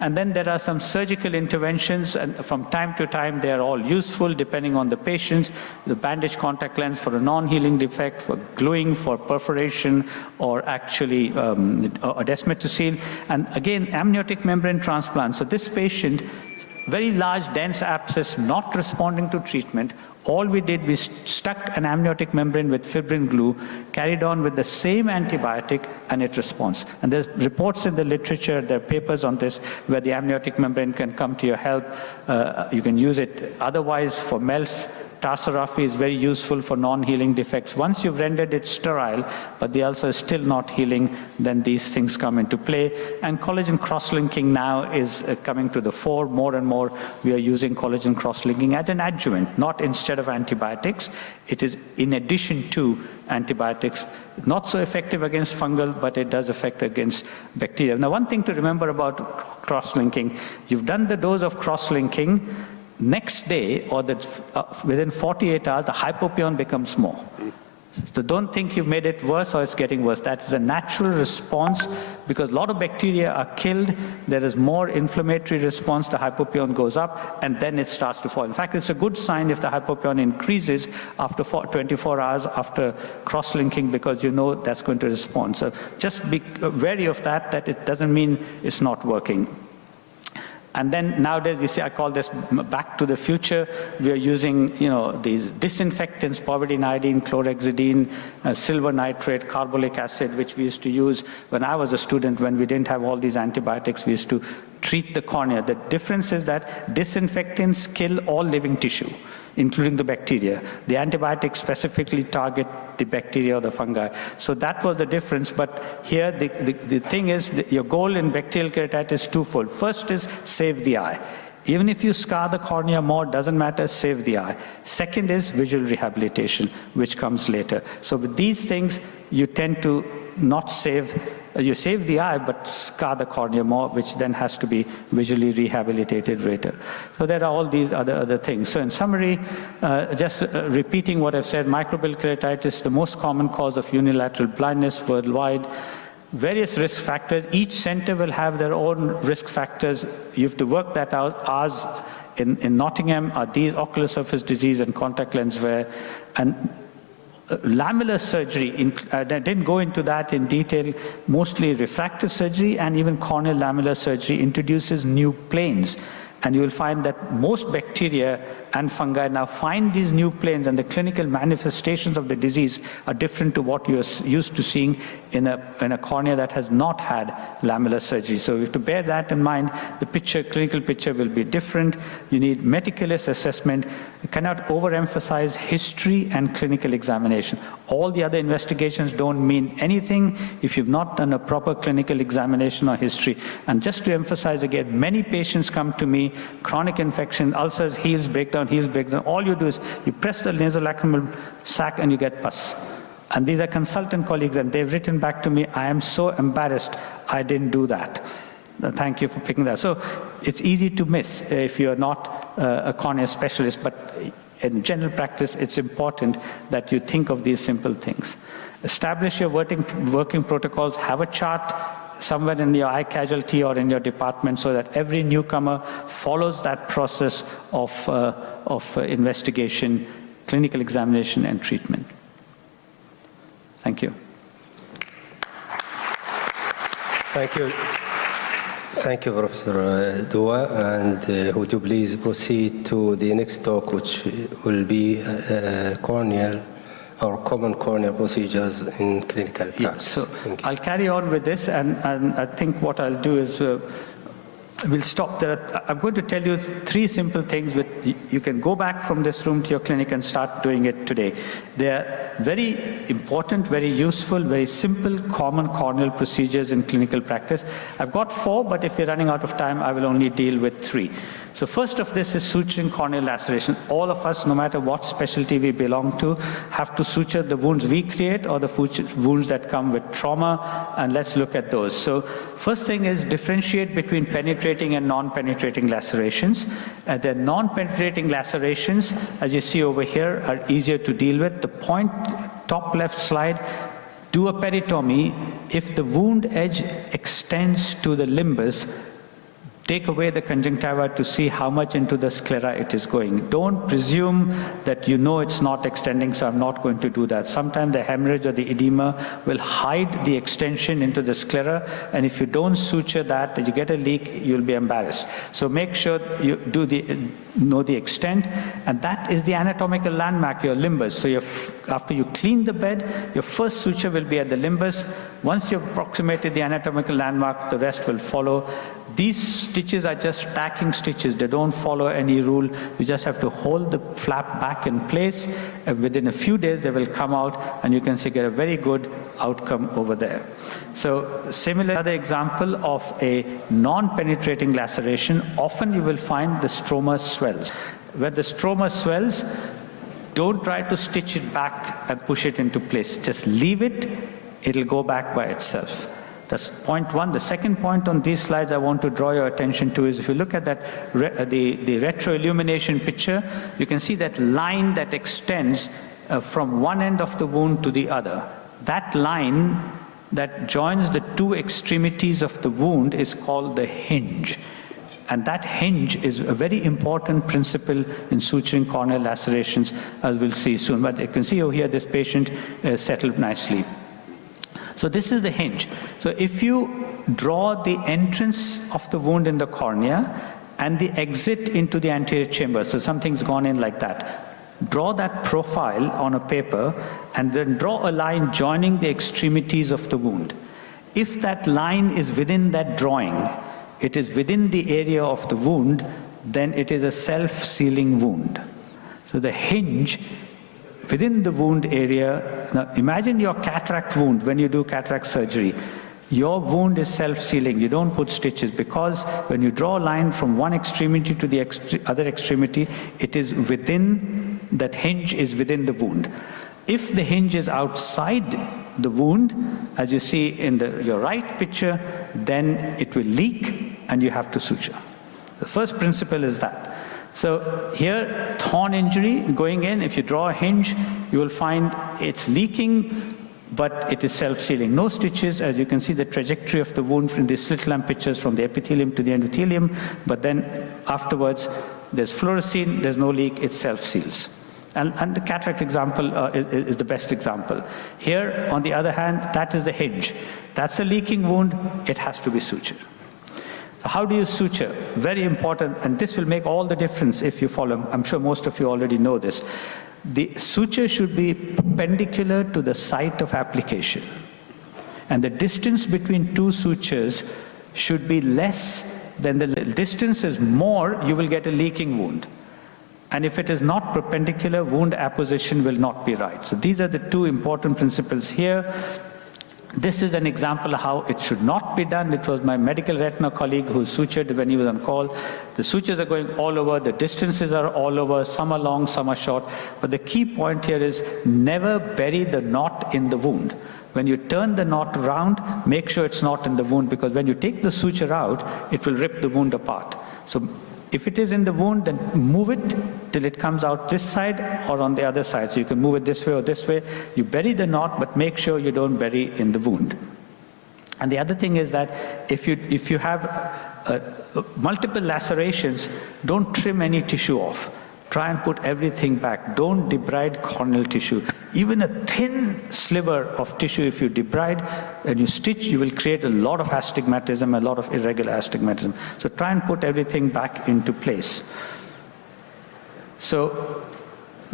And then there are some surgical interventions, and from time to time they are all useful depending on the patient. The bandage contact lens for a non-healing defect, for gluing, for perforation, or actually a desmetocele. And again, amniotic membrane transplant. So this patient, very large dense abscess, not responding to treatment. All we did, we stuck an amniotic membrane with fibrin glue, carried on with the same antibiotic, and it responds. And there's reports in the literature, there are papers on this, where the amniotic membrane can come to your help. You can use it otherwise for melts. Tarsorrhaphy is very useful for non-healing defects. Once you've rendered it sterile, but the ulcer is still not healing, then these things come into play. And collagen cross-linking now is coming to the fore. More and more, we are using collagen cross-linking as an adjuvant, not instead of antibiotics. It is in addition to antibiotics. Not so effective against fungal, but it does affect against bacteria. Now, one thing to remember about cross-linking, you've done the dose of cross-linking, next day, or within 48 hours, the hypopion becomes more. So don't think you've made it worse or it's getting worse. That's the natural response, because a lot of bacteria are killed. There is more inflammatory response, the hypopion goes up, and then it starts to fall. In fact, it's a good sign if the hypopion increases after 24 hours after cross-linking, because you know that's going to respond. So just be wary of that it doesn't mean it's not working. And then nowadays, we say, I call this back to the future. We are using, these disinfectants, povidone iodine, chlorhexidine, silver nitrate, carbolic acid, which we used to use when I was a student, when we didn't have all these antibiotics. We used to treat the cornea. The difference is that disinfectants kill all living tissue, including the bacteria. The antibiotics specifically target the bacteria or the fungi. So that was the difference. But here, the thing is, your goal in bacterial keratitis is twofold. First is save the eye. Even if you scar the cornea more, doesn't matter, save the eye. Second is visual rehabilitation, which comes later. So with these things, you tend to not save, you save the eye, but scar the cornea more, which then has to be visually rehabilitated later. So there are all these other things. So in summary, just repeating what I've said, microbial keratitis, the most common cause of unilateral blindness worldwide. Various risk factors. Each center will have their own risk factors. You have to work that out. Ours in Nottingham are these: ocular surface disease and contact lens wear. And lamellar surgery, I didn't go into that in detail, mostly refractive surgery, and even corneal lamellar surgery introduces new planes. And you will find that most bacteria and fungi now find these new planes, and the clinical manifestations of the disease are different to what you're used to seeing in a cornea that has not had lamellar surgery. So we have to bear that in mind. The clinical picture will be different. You need meticulous assessment. You cannot overemphasize history and clinical examination. All the other investigations don't mean anything if you've not done a proper clinical examination or history. And just to emphasize again, many patients come to me, chronic infection, ulcers, heals, breakdown. All you do is you press the nasolacrimal sac and you get pus. And these are consultant colleagues, and they've written back to me, I am so embarrassed I didn't do that. Thank you for picking that. So it's easy to miss if you're not a cornea specialist, but in general practice, it's important that you think of these simple things. Establish your working protocols, have a chart, somewhere in your eye casualty or in your department so that every newcomer follows that process of investigation, clinical examination, and treatment. Thank you. Thank you. Thank you, Professor Dua. And would you please proceed to the next talk, which will be corneal or common corneal procedures in clinical practice. Yeah, so I'll carry on with this, and I think what I'll do is we'll stop there. I'm going to tell you 3 simple things. You can go back from this room to your clinic and start doing it today. They're very important, very useful, very simple, common corneal procedures in clinical practice. I've got 4, but if you're running out of time, I will only deal with 3. So first of this is suturing corneal laceration. All of us, no matter what specialty we belong to, have to suture the wounds we create or the wounds that come with trauma, and let's look at those. So first thing is differentiate between penetrating and non-penetrating lacerations. The non-penetrating lacerations, as you see over here, are easier to deal with. The point, top left slide, do a peritomy. If the wound edge extends to the limbus, take away the conjunctiva to see how much into the sclera it is going. Don't presume that you know it's not extending, so I'm not going to do that. Sometimes the hemorrhage or the edema will hide the extension into the sclera, and if you don't suture that, you get a leak, you'll be embarrassed. So make sure you know the extent, and that is the anatomical landmark, your limbus. So after you clean the bed, your first suture will be at the limbus. Once you've approximated the anatomical landmark, the rest will follow. These stitches are just tacking stitches. They don't follow any rule. You just have to hold the flap back in place. And within a few days, they will come out, and you can see get a very good outcome over there. So similar other example of a non-penetrating laceration, often you will find the stroma swells. When the stroma swells, don't try to stitch it back and push it into place. Just leave it. It'll go back by itself. That's point 1. The second point on these slides I want to draw your attention to is if you look at that, the retroillumination picture, you can see that line that extends from one end of the wound to the other. That line that joins the 2 extremities of the wound is called the hinge. And that hinge is a very important principle in suturing corneal lacerations, as we'll see soon. But you can see over here this patient settled nicely. So this is the hinge. So if you draw the entrance of the wound in the cornea and the exit into the anterior chamber, so something's gone in like that, draw that profile on a paper and then draw a line joining the extremities of the wound. If that line is within that drawing, it is within the area of the wound, then it is a self-sealing wound. So the hinge within the wound area, now imagine your cataract wound when you do cataract surgery. Your wound is self-sealing. You don't put stitches because when you draw a line from one extremity to the other extremity, it is within, that hinge is within the wound. If the hinge is outside the wound, as you see in your right picture, then it will leak and you have to suture. The first principle is that. So here, thorn injury going in, if you draw a hinge, you will find it's leaking, but it is self-sealing. No stitches, as you can see the trajectory of the wound from the slit lamp pictures from the epithelium to the endothelium, but then afterwards there's fluorescein, there's no leak, it self-seals. And the cataract example is the best example. Here, on the other hand, that is the hinge. That's a leaking wound, it has to be sutured. How do you suture? Very important, and this will make all the difference if you follow. I'm sure most of you already know this. The suture should be perpendicular to the site of application. And the distance between 2 sutures should be less than the distance is more, you will get a leaking wound. And if it is not perpendicular, wound apposition will not be right. So these are the 2 important principles here. This is an example of how it should not be done. It was my medical retina colleague who sutured when he was on call. The sutures are going all over, the distances are all over, some are long, some are short. But the key point here is never bury the knot in the wound. When you turn the knot around, make sure it's not in the wound, because when you take the suture out, it will rip the wound apart. So if it is in the wound, then move it till it comes out this side or on the other side. So you can move it this way or this way. You bury the knot, but make sure you don't bury in the wound. And the other thing is that if you have multiple lacerations, don't trim any tissue off. Try and put everything back. Don't debride corneal tissue. Even a thin sliver of tissue, if you debride and you stitch, you will create a lot of astigmatism, a lot of irregular astigmatism. So try and put everything back into place. So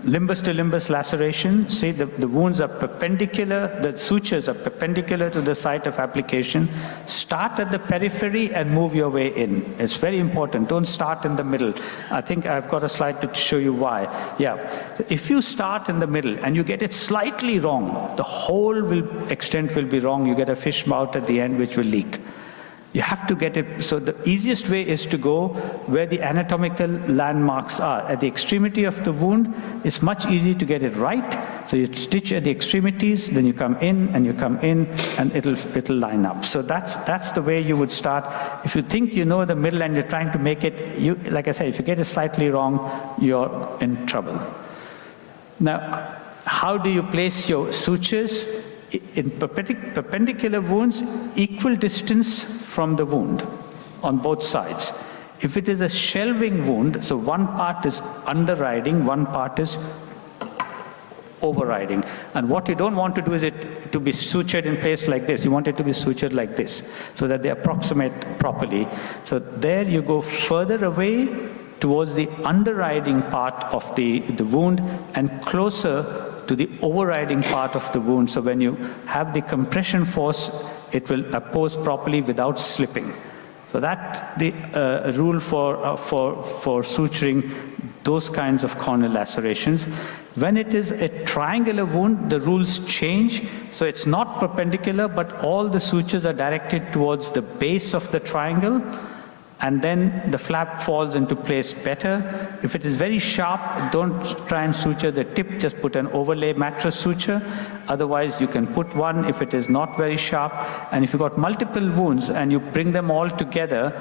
limbus to limbus laceration, see the wounds are perpendicular, the sutures are perpendicular to the site of application. Start at the periphery and move your way in. It's very important, don't start in the middle. I think I've got a slide to show you why. Yeah, if you start in the middle and you get it slightly wrong, the whole extent will be wrong. You get a fish mouth at the end which will leak. You have to get it, so the easiest way is to go where the anatomical landmarks are. At the extremity of the wound, it's much easier to get it right. So you stitch at the extremities, then you come in, and it'll line up. So that's the way you would start. If you think you know the middle and you're trying to make it, like I said, if you get it slightly wrong, you're in trouble. Now, how do you place your sutures? In perpendicular wounds, equal distance from the wound on both sides. If it is a shelving wound, so one part is underriding, one part is overriding. And what you don't want to do is it to be sutured in place like this. You want it to be sutured like this, so that they approximate properly. So there you go further away towards the underriding part of the wound and closer to the overriding part of the wound. So when you have the compression force, it will oppose properly without slipping. So that's the rule for suturing those kinds of corneal lacerations. When it is a triangular wound, the rules change. So it's not perpendicular, but all the sutures are directed towards the base of the triangle, and then the flap falls into place better. If it is very sharp, don't try and suture the tip, just put an overlay mattress suture. Otherwise, you can put one if it is not very sharp. And if you've got multiple wounds and you bring them all together,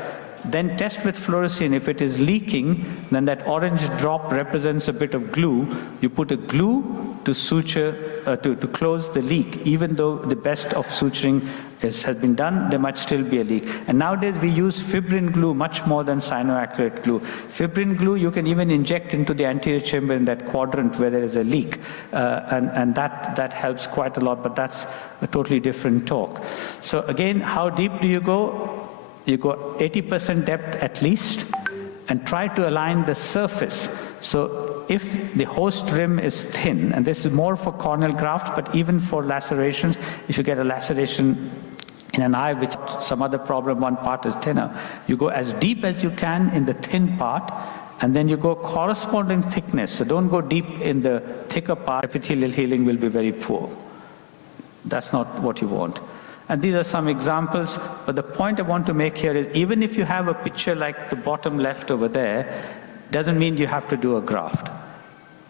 then test with fluorescein. If it is leaking, then that orange drop represents a bit of glue. You put a glue to suture, to close the leak. Even though the best of suturing has been done, there might still be a leak. And nowadays we use fibrin glue much more than cyanoacrylate glue. Fibrin glue you can even inject into the anterior chamber in that quadrant where there is a leak. And that helps quite a lot, but that's a totally different talk. So again, how deep do you go? You go 80% depth at least, and try to align the surface. So if the host rim is thin, and this is more for corneal grafts, but even for lacerations, if you get a laceration in an eye which some other problem, one part is thinner, you go as deep as you can in the thin part, and then you go corresponding thickness. So don't go deep in the thicker part. Epithelial healing will be very poor. That's not what you want. And these are some examples, but the point I want to make here is even if you have a picture like the bottom left over there, doesn't mean you have to do a graft.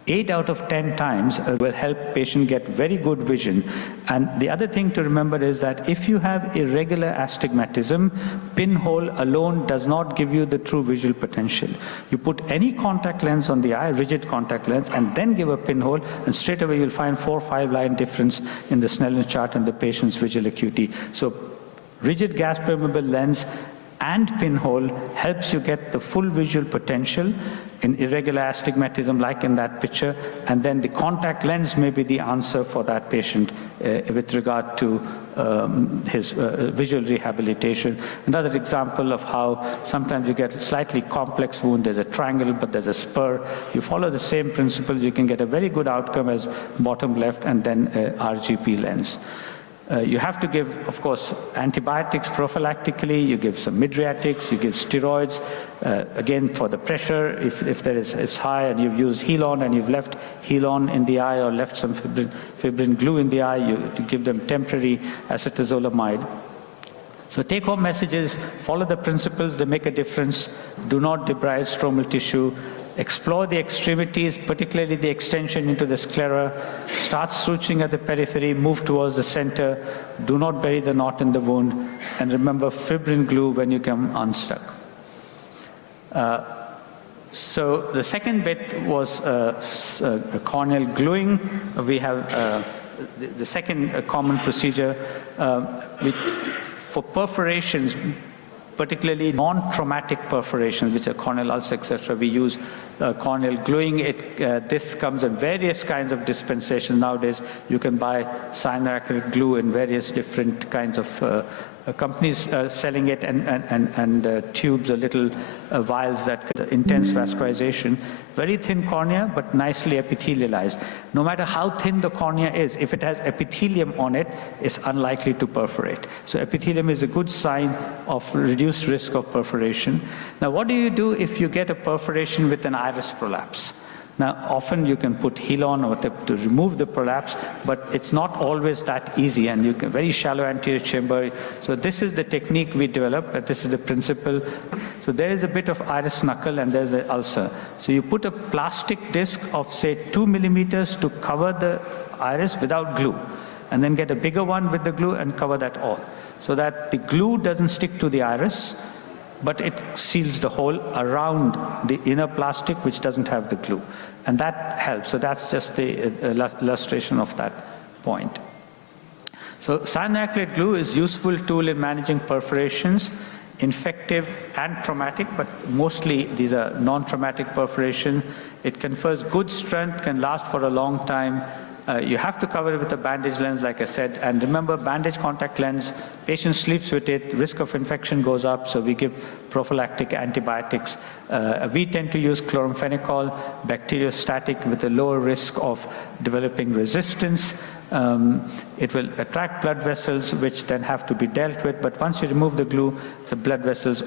8 out of 10 times will help patient get very good vision. And the other thing to remember is that if you have irregular astigmatism, pinhole alone does not give you the true visual potential. You put any contact lens on the eye, rigid contact lens, and then give a pinhole, and straight away you'll find 4 or 5 line difference in the Snellen chart and the patient's visual acuity. So rigid gas permeable lens and pinhole helps you get the full visual potential in irregular astigmatism like in that picture, and then the contact lens may be the answer for that patient with regard to his visual rehabilitation. Another example of how sometimes you get a slightly complex wound, there's a triangle but there's a spur. You follow the same principles, you can get a very good outcome as bottom left, and then RGP lens. You have to give, of course, antibiotics prophylactically, you give some mydriatics, you give steroids, again for the pressure, if there is, it's high and you've used Helon and you've left Helon in the eye or left some fibrin glue in the eye, you give them temporary acetazolamide. So take-home messages, follow the principles, they make a difference. Do not debride stromal tissue. Explore the extremities, particularly the extension into the sclera. Start suturing at the periphery, move towards the center. Do not bury the knot in the wound. And remember fibrin glue when you come unstuck. So the second bit was corneal gluing. We have the second common procedure. for perforations, particularly non-traumatic perforations, which are corneal ulcers, etc., we use corneal gluing. This comes in various kinds of dispensations. Nowadays, you can buy cyanoacrylate glue in various different kinds of companies selling it, and tubes or little vials that intense vascularization. Very thin cornea, but nicely epithelialized. No matter how thin the cornea is, if it has epithelium on it, it's unlikely to perforate. So epithelium is a good sign of reduced risk of perforation. Now, what do you do if you get a perforation with an iris prolapse? Now, often you can put Helon or to remove the prolapse, but it's not always that easy, and you can very shallow anterior chamber. So this is the technique we developed, but this is the principle. So there is a bit of iris knuckle, and there's the ulcer. So you put a plastic disc of, say, 2 millimeters to cover the iris without glue, and then get a bigger one with the glue and cover that all, so that the glue doesn't stick to the iris, but it seals the hole around the inner plastic, which doesn't have the glue. And that helps. So that's just the illustration of that point. So cyanoacrylate glue is a useful tool in managing perforations, infective and traumatic, but mostly these are non-traumatic perforation. It confers good strength, can last for a long time. You have to cover it with a bandage lens, like I said, and remember, bandage contact lens, patient sleeps with it, risk of infection goes up, so we give prophylactic antibiotics. We tend to use chloramphenicol, bacteriostatic, with a lower risk of developing resistance. It will attract blood vessels, which then have to be dealt with, but once you remove the glue, the blood vessels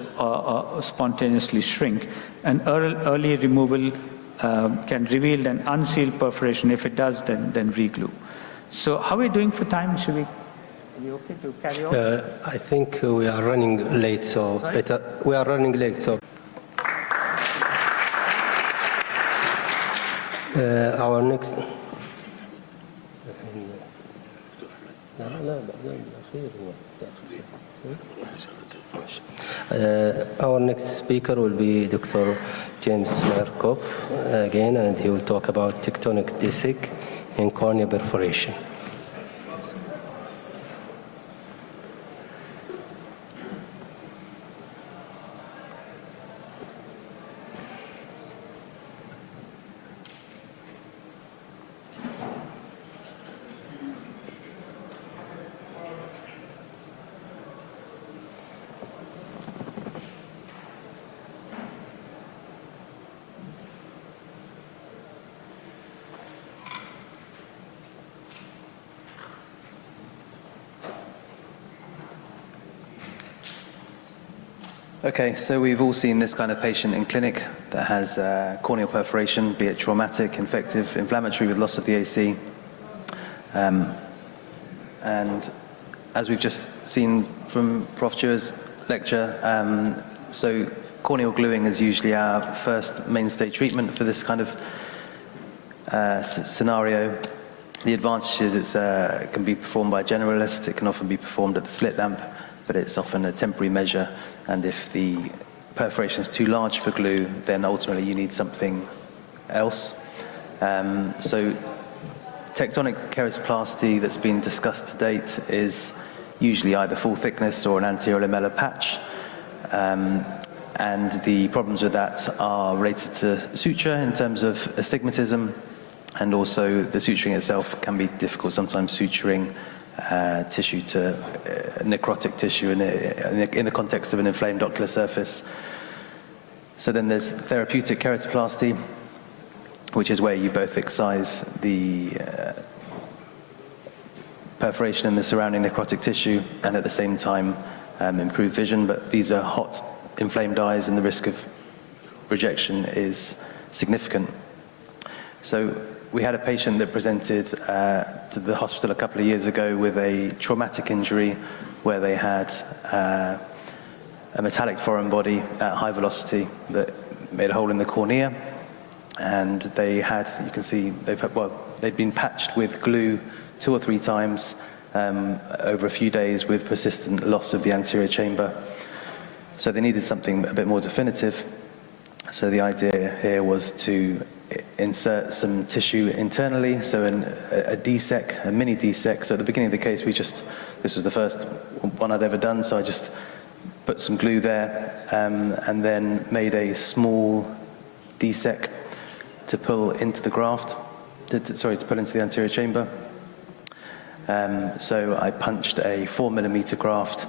spontaneously shrink. And early removal can reveal an unsealed perforation. If it does, then re-glue. So how are we doing for time? Are you okay to carry on? I think we are running late, so we are running late. So our next. Our next speaker will be Dr. James Markov again, and he will talk about tectonic disc and cornea perforation. Okay, so we've all seen this kind of patient in clinic that has corneal perforation, be it traumatic, infective, inflammatory with loss of the AC. And as we've just seen from Prof. Jua's lecture, so corneal gluing is usually our first mainstay treatment for this kind of scenario. The advantage is it can be performed by a generalist. It can often be performed at the slit lamp, but it's often a temporary measure, and if the perforation is too large for glue, then ultimately you need something else. So tectonic keratoplasty that's been discussed to date is usually either full thickness or an anterior lamellar patch, and the problems with that are related to suture in terms of astigmatism, and also the suturing itself can be difficult, sometimes suturing tissue to necrotic tissue in the context of an inflamed ocular surface. So then there's therapeutic keratoplasty, which is where you both excise the perforation in the surrounding necrotic tissue and at the same time improve vision. But these are hot, inflamed eyes, and the risk of rejection is significant. So we had a patient that presented to the hospital a couple of years ago with a traumatic injury where they had a metallic foreign body at high velocity that made a hole in the cornea. And they had, you can see, they'd been patched with glue 2 or 3 times over a few days with persistent loss of the anterior chamber. So they needed something a bit more definitive. So the idea here was to insert some tissue internally, so a DSEK, a mini DSEK. So at the beginning of the case, this was the first one I'd ever done, so I just put some glue there and then made a small DSEK to pull into the graft, to pull into the anterior chamber. So I punched a 4mm graft,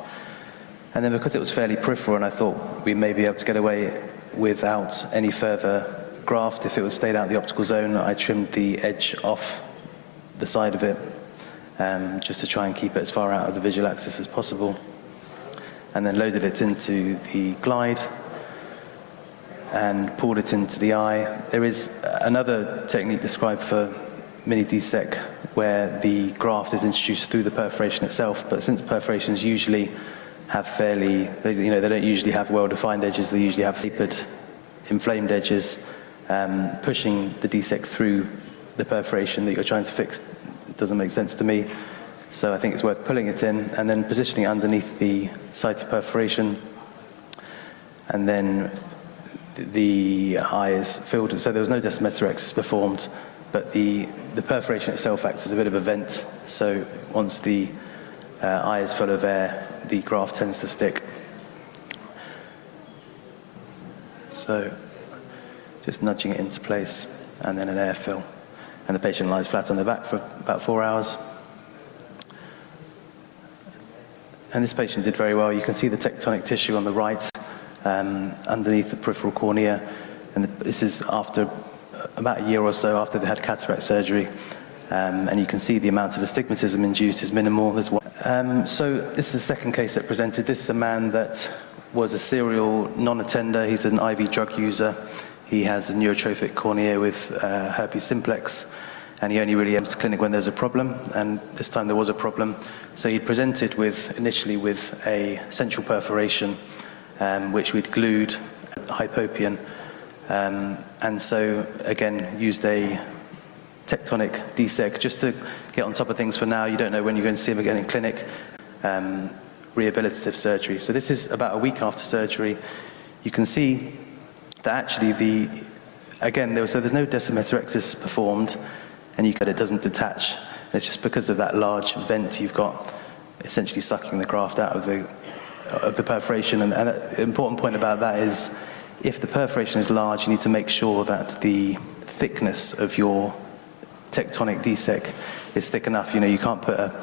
and then because it was fairly peripheral and I thought we may be able to get away without any further graft if it was stayed out the optical zone, I trimmed the edge off the side of it just to try and keep it as far out of the visual axis as possible, and then loaded it into the glide and pulled it into the eye. There is another technique described for mini DSEK where the graft is introduced through the perforation itself, but since perforations usually have they don't usually have well-defined edges, they usually have tapered, inflamed edges, pushing the DSEK through the perforation that you're trying to fix doesn't make sense to me. So I think it's worth pulling it in and then positioning it underneath the site of perforation, and then the eye is filled. So there was no decimeterectomy performed, but the perforation itself acts as a bit of a vent. So once the eye is full of air, the graft tends to stick. So just nudging it into place, and then an air fill. And the patient lies flat on their back for about 4 hours. And this patient did very well. You can see the tectonic tissue on the right, underneath the peripheral cornea. And this is after about a year or so after they had cataract surgery. And you can see the amount of astigmatism induced is minimal as well. So this is the second case that presented. This is a man that was a serial non-attender. He's an IV drug user. He has a neurotrophic cornea with herpes simplex, and he only really comes to clinic when there's a problem, and this time there was a problem. So he presented initially with a central perforation, which we'd glued hypopion, and so again used a tectonic DSEK just to get on top of things for now. You don't know when you're going to see him again in clinic. Rehabilitative surgery. So this is about a week after surgery. You can see that actually there's no decimeterectomy performed, and it doesn't detach. It's just because of that large vent you've got, essentially sucking the graft out of the perforation. And the important point about that is, if the perforation is large, you need to make sure that the thickness of your tectonic DSEK is thick enough. You can't put a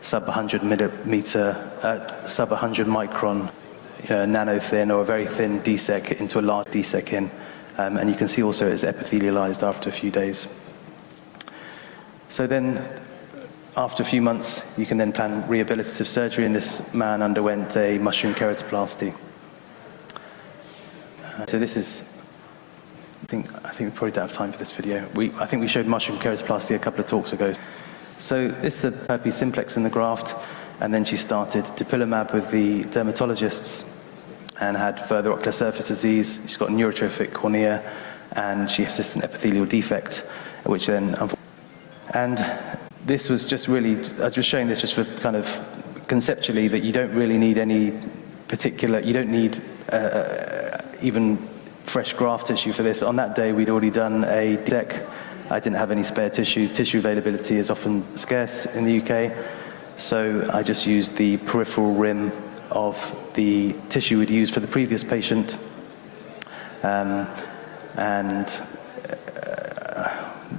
sub 100 micron nano thin or a very thin DSEK into a large DSEK in. And you can see also it's epithelialized after a few days. So then, after a few months, you can then plan rehabilitative surgery, and this man underwent a mushroom keratoplasty. So this is, I think we probably don't have time for this video. I think we showed mushroom keratoplasty a couple of talks ago. So this is a herpes simplex in the graft, and then she started dupilumab with the dermatologists and had further ocular surface disease. She's got a neurotrophic cornea, and she has an epithelial defect, which then, and this was just really, I was just showing this just for kind of conceptually that you don't really need any particular, you don't need even fresh graft tissue for this. On that day, we'd already done a DSEK. I didn't have any spare tissue. Tissue availability is often scarce in the UK, so I just used the peripheral rim of the tissue we'd used for the previous patient,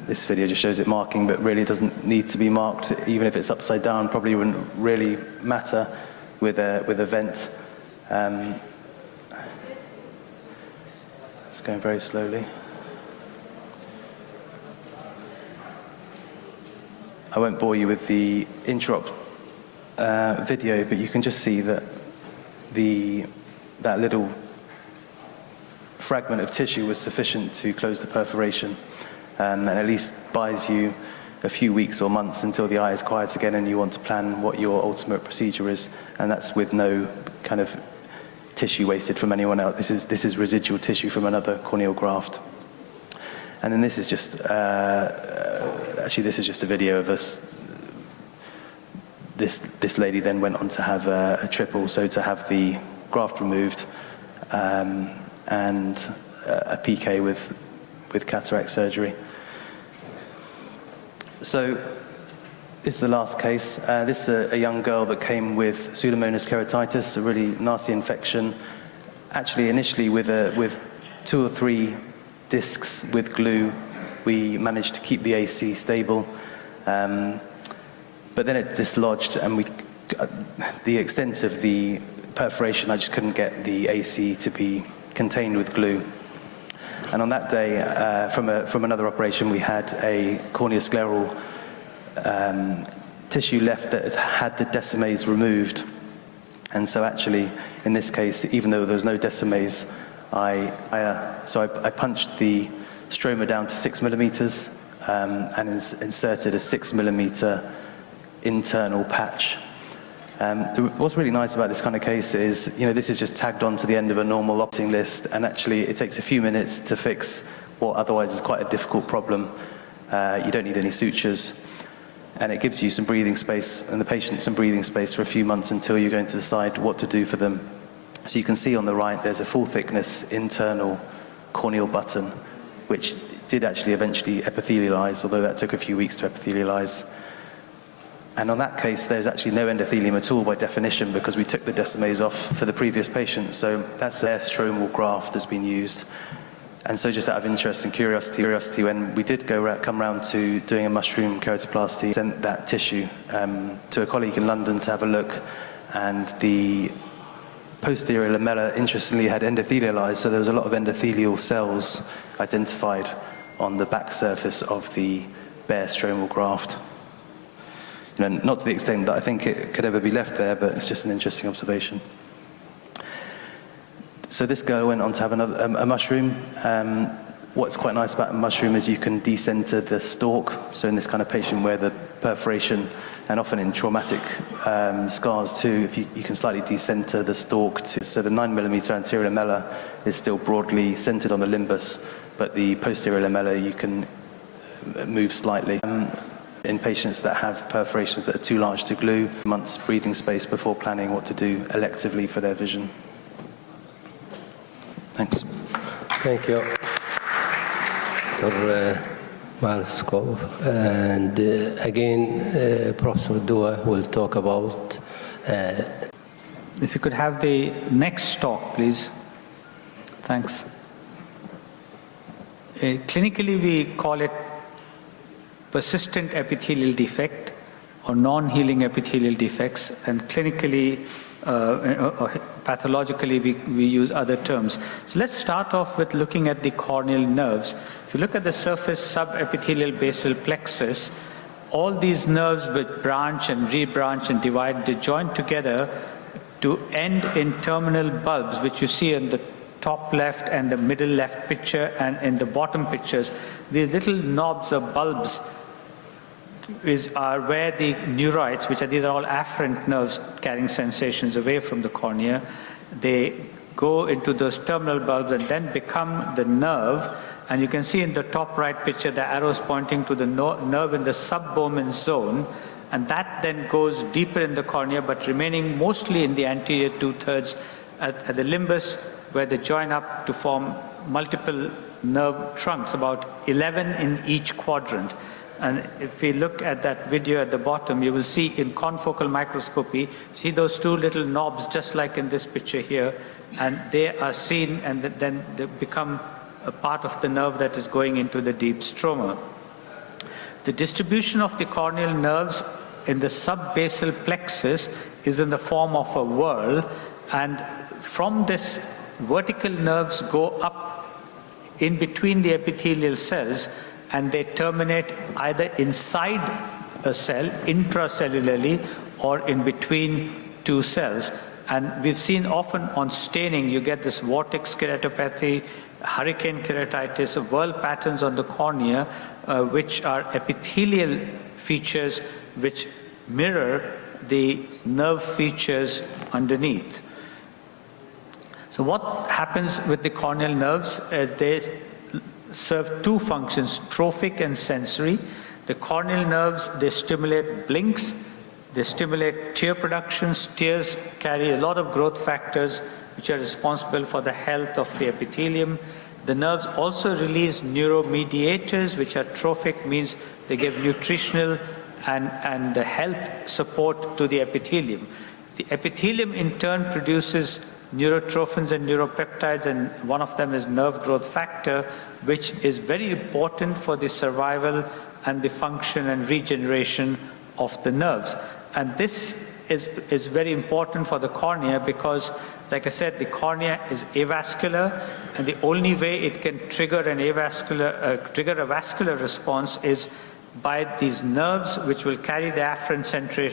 this video just shows it marking, but really it doesn't need to be marked. Even if it's upside down, probably wouldn't really matter with a vent. It's going very slowly. I won't bore you with the intraop video, but you can just see that that little fragment of tissue was sufficient to close the perforation, and at least buys you a few weeks or months until the eye is quiet again and you want to plan what your ultimate procedure is, and that's with no kind of tissue wasted from anyone else. This is residual tissue from another corneal graft. And then this is just, actually this is just a video of us. This lady then went on to have a triple, so to have the graft removed, and a PK with cataract surgery. So this is the last case. This is a young girl that came with Pseudomonas keratitis, a really nasty infection. Actually, initially with 2 or 3 discs with glue, we managed to keep the AC stable. But then it dislodged, and the extent of the perforation, I just couldn't get the AC to be contained with glue. And on that day, from another operation, we had a corneoscleral tissue left that had the decimase removed. And so actually, in this case, even though there was no decimase, I punched the stroma down to 6 millimeters and inserted a 6 millimeter internal patch. What's really nice about this kind of case is, this is just tagged on to the end of a normal operating list, and actually it takes a few minutes to fix what otherwise is quite a difficult problem. You don't need any sutures, and it gives you some breathing space, and the patient some breathing space for a few months until you're going to decide what to do for them. So you can see on the right, there's a full thickness internal corneal button, which did actually eventually epithelialize, although that took a few weeks to epithelialize. And on that case, there's actually no endothelium at all by definition, because we took the decimase off for the previous patient. So that's their stromal graft that's been used. And so just out of interest and curiosity, when we did come around to doing a mushroom keratoplasty, sent that tissue to a colleague in London to have a look, and the posterior lamella, interestingly, had endothelialized, so there was a lot of endothelial cells identified on the back surface of the bare stromal graft. Not to the extent that I think it could ever be left there, but it's just an interesting observation. So this girl went on to have a mushroom. What's quite nice about a mushroom is you can decenter the stalk. So in this kind of patient where the perforation, and often in traumatic scars too, if you can slightly decenter the stalk, so the 9 millimeter anterior lamella is still broadly centered on the limbus, but the posterior lamella you can move slightly. In patients that have perforations that are too large to glue, months breathing space before planning what to do electively for their vision. Thanks. Thank you, Dr. Marskov. And again, Professor Dua will talk about... If you could have the next talk, please. Thanks. Clinically, we call it persistent epithelial defect or non-healing epithelial defects, and clinically, pathologically, we use other terms. So let's start off with looking at the corneal nerves. If you look at the surface subepithelial basal plexus, all these nerves which branch and rebranch and divide, they join together to end in terminal bulbs, which you see in the top left and the middle left picture, and in the bottom pictures. These little knobs or bulbs are where the neuroids, these are all afferent nerves carrying sensations away from the cornea, they go into those terminal bulbs and then become the nerve. And you can see in the top right picture, the arrows pointing to the nerve in the subbowman zone, and that then goes deeper in the cornea, but remaining mostly in the anterior 2/3 at the limbus, where they join up to form multiple nerve trunks, about 11 in each quadrant. And if we look at that video at the bottom, you will see in confocal microscopy, see those 2 little knobs, just like in this picture here, and they are seen, and then they become a part of the nerve that is going into the deep stroma. The distribution of the corneal nerves in the subbasal plexus is in the form of a whorl, and from this, vertical nerves go up in between the epithelial cells, and they terminate either inside a cell, intracellularly, or in between 2 cells. And we've seen often on staining, you get this vortex keratopathy, hurricane keratitis, whorl patterns on the cornea, which are epithelial features which mirror the nerve features underneath. So what happens with the corneal nerves is they serve 2 functions, trophic and sensory. The corneal nerves, they stimulate blinks, they stimulate tear productions. Tears carry a lot of growth factors which are responsible for the health of the epithelium. The nerves also release neuromediators, which are trophic, means they give nutritional and health support to the epithelium. The epithelium in turn produces neurotrophins and neuropeptides, and one of them is nerve growth factor, which is very important for the survival and the function and regeneration of the nerves. And this is very important for the cornea because, like I said, the cornea is avascular, and the only way it can trigger a vascular response is by these nerves, which will carry the afferent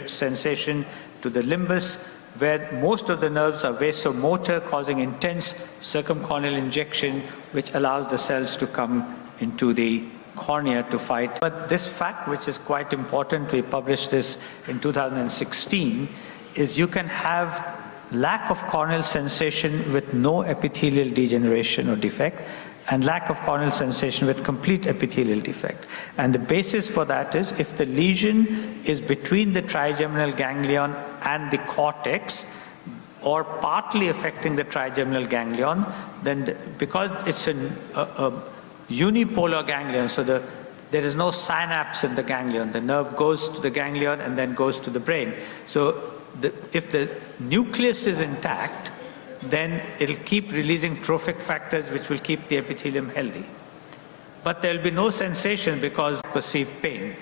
sensation to the limbus, where most of the nerves are vasomotor, causing intense circumcorneal injection, which allows the cells to come into the cornea to fight. But this fact, which is quite important, we published this in 2016, is you can have lack of corneal sensation with no epithelial degeneration or defect, and lack of corneal sensation with complete epithelial defect. And the basis for that is if the lesion is between the trigeminal ganglion and the cortex, or partly affecting the trigeminal ganglion, then because it's a unipolar ganglion, so there is no synapse in the ganglion. The nerve goes to the ganglion and then goes to the brain. So if the nucleus is intact, then it'll keep releasing trophic factors, which will keep the epithelium healthy. But there'll be no sensation because perceived pain.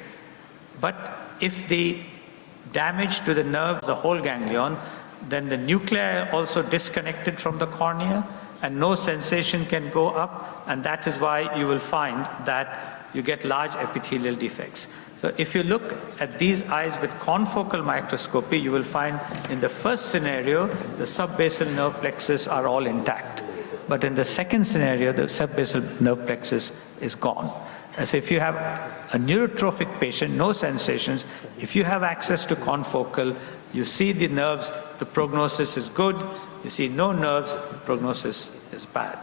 But if the damage to the nerve, the whole ganglion, then the nuclei are also disconnected from the cornea, and no sensation can go up, and that is why you will find that you get large epithelial defects. So if you look at these eyes with confocal microscopy, you will find in the first scenario, the subbasal nerve plexus are all intact. But in the second scenario, the subbasal nerve plexus is gone. So if you have a neurotrophic patient, no sensations, if you have access to confocal, you see the nerves, the prognosis is good. You see no nerves, prognosis is bad.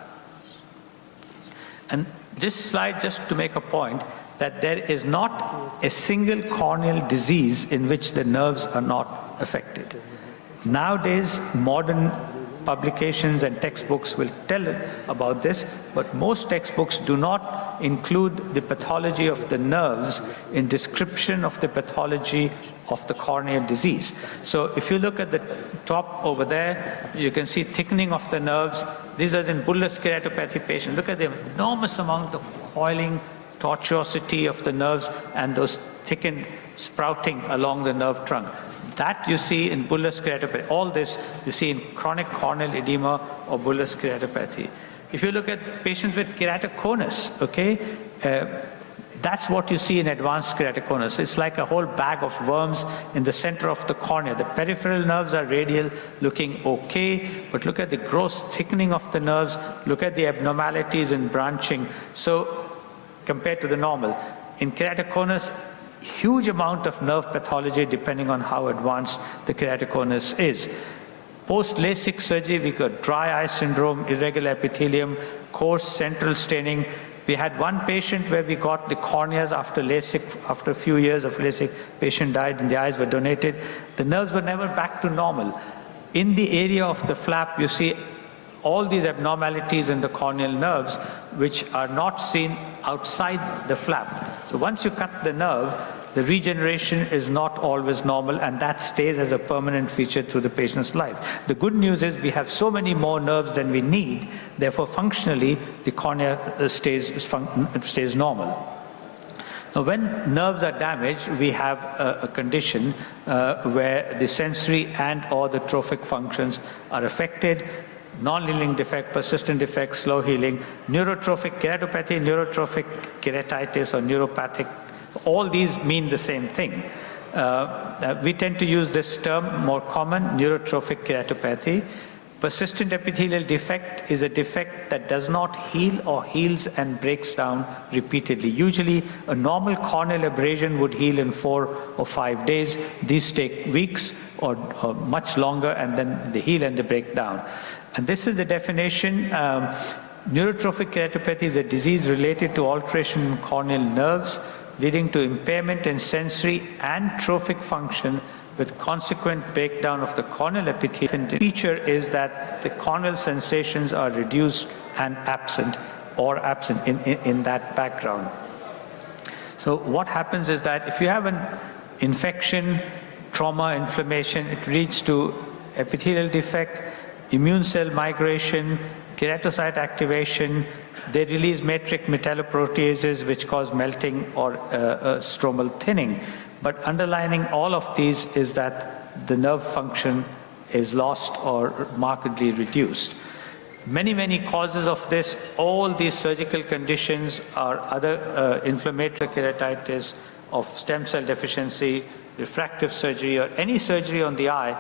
And this slide, just to make a point, that there is not a single corneal disease in which the nerves are not affected. Nowadays, modern publications and textbooks will tell about this, but most textbooks do not include the pathology of the nerves in description of the pathology of the corneal disease. So if you look at the top over there, you can see thickening of the nerves. These are in bullous keratopathy patients. Look at the enormous amount of coiling, tortuosity of the nerves, and those thickened sprouting along the nerve trunk. That you see in bullous keratopathy. All this you see in chronic corneal edema or bullous keratopathy. If you look at patients with keratoconus, okay, that's what you see in advanced keratoconus. It's like a whole bag of worms in the center of the cornea. The peripheral nerves are radial, looking okay, but look at the gross thickening of the nerves, look at the abnormalities in branching. So compared to the normal, in keratoconus, huge amount of nerve pathology depending on how advanced the keratoconus is. Post-LASIK surgery, we got dry eye syndrome, irregular epithelium, coarse central staining. We had one patient where we got the corneas after LASIK, after a few years of LASIK, patient died and the eyes were donated. The nerves were never back to normal. In the area of the flap, you see all these abnormalities in the corneal nerves, which are not seen outside the flap. So once you cut the nerve, the regeneration is not always normal, and that stays as a permanent feature through the patient's life. The good news is we have so many more nerves than we need, therefore functionally the cornea stays normal. Now, when nerves are damaged, we have a condition where the sensory and or the trophic functions are affected. Non-healing defect, persistent defect, slow healing, neurotrophic keratopathy, neurotrophic keratitis, or neuropathic. All these mean the same thing. We tend to use this term more common, neurotrophic keratopathy. Persistent epithelial defect is a defect that does not heal or heals and breaks down repeatedly. Usually, a normal corneal abrasion would heal in 4 or 5 days. These take weeks or much longer, and then they heal and they break down. And this is the definition. Neurotrophic keratopathy is a disease related to alteration in corneal nerves, leading to impairment in sensory and trophic function with consequent breakdown of the corneal epithelium. The feature is that the corneal sensations are reduced and absent, or absent in that background. So what happens is that if you have an infection, trauma, inflammation, it leads to epithelial defect, immune cell migration, keratocyte activation. They release matrix metalloproteases which cause melting or stromal thinning. But underlining all of these is that the nerve function is lost or markedly reduced. Many causes of this, all these surgical conditions are other inflammatory keratitis, of stem cell deficiency, refractive surgery, or any surgery on the eye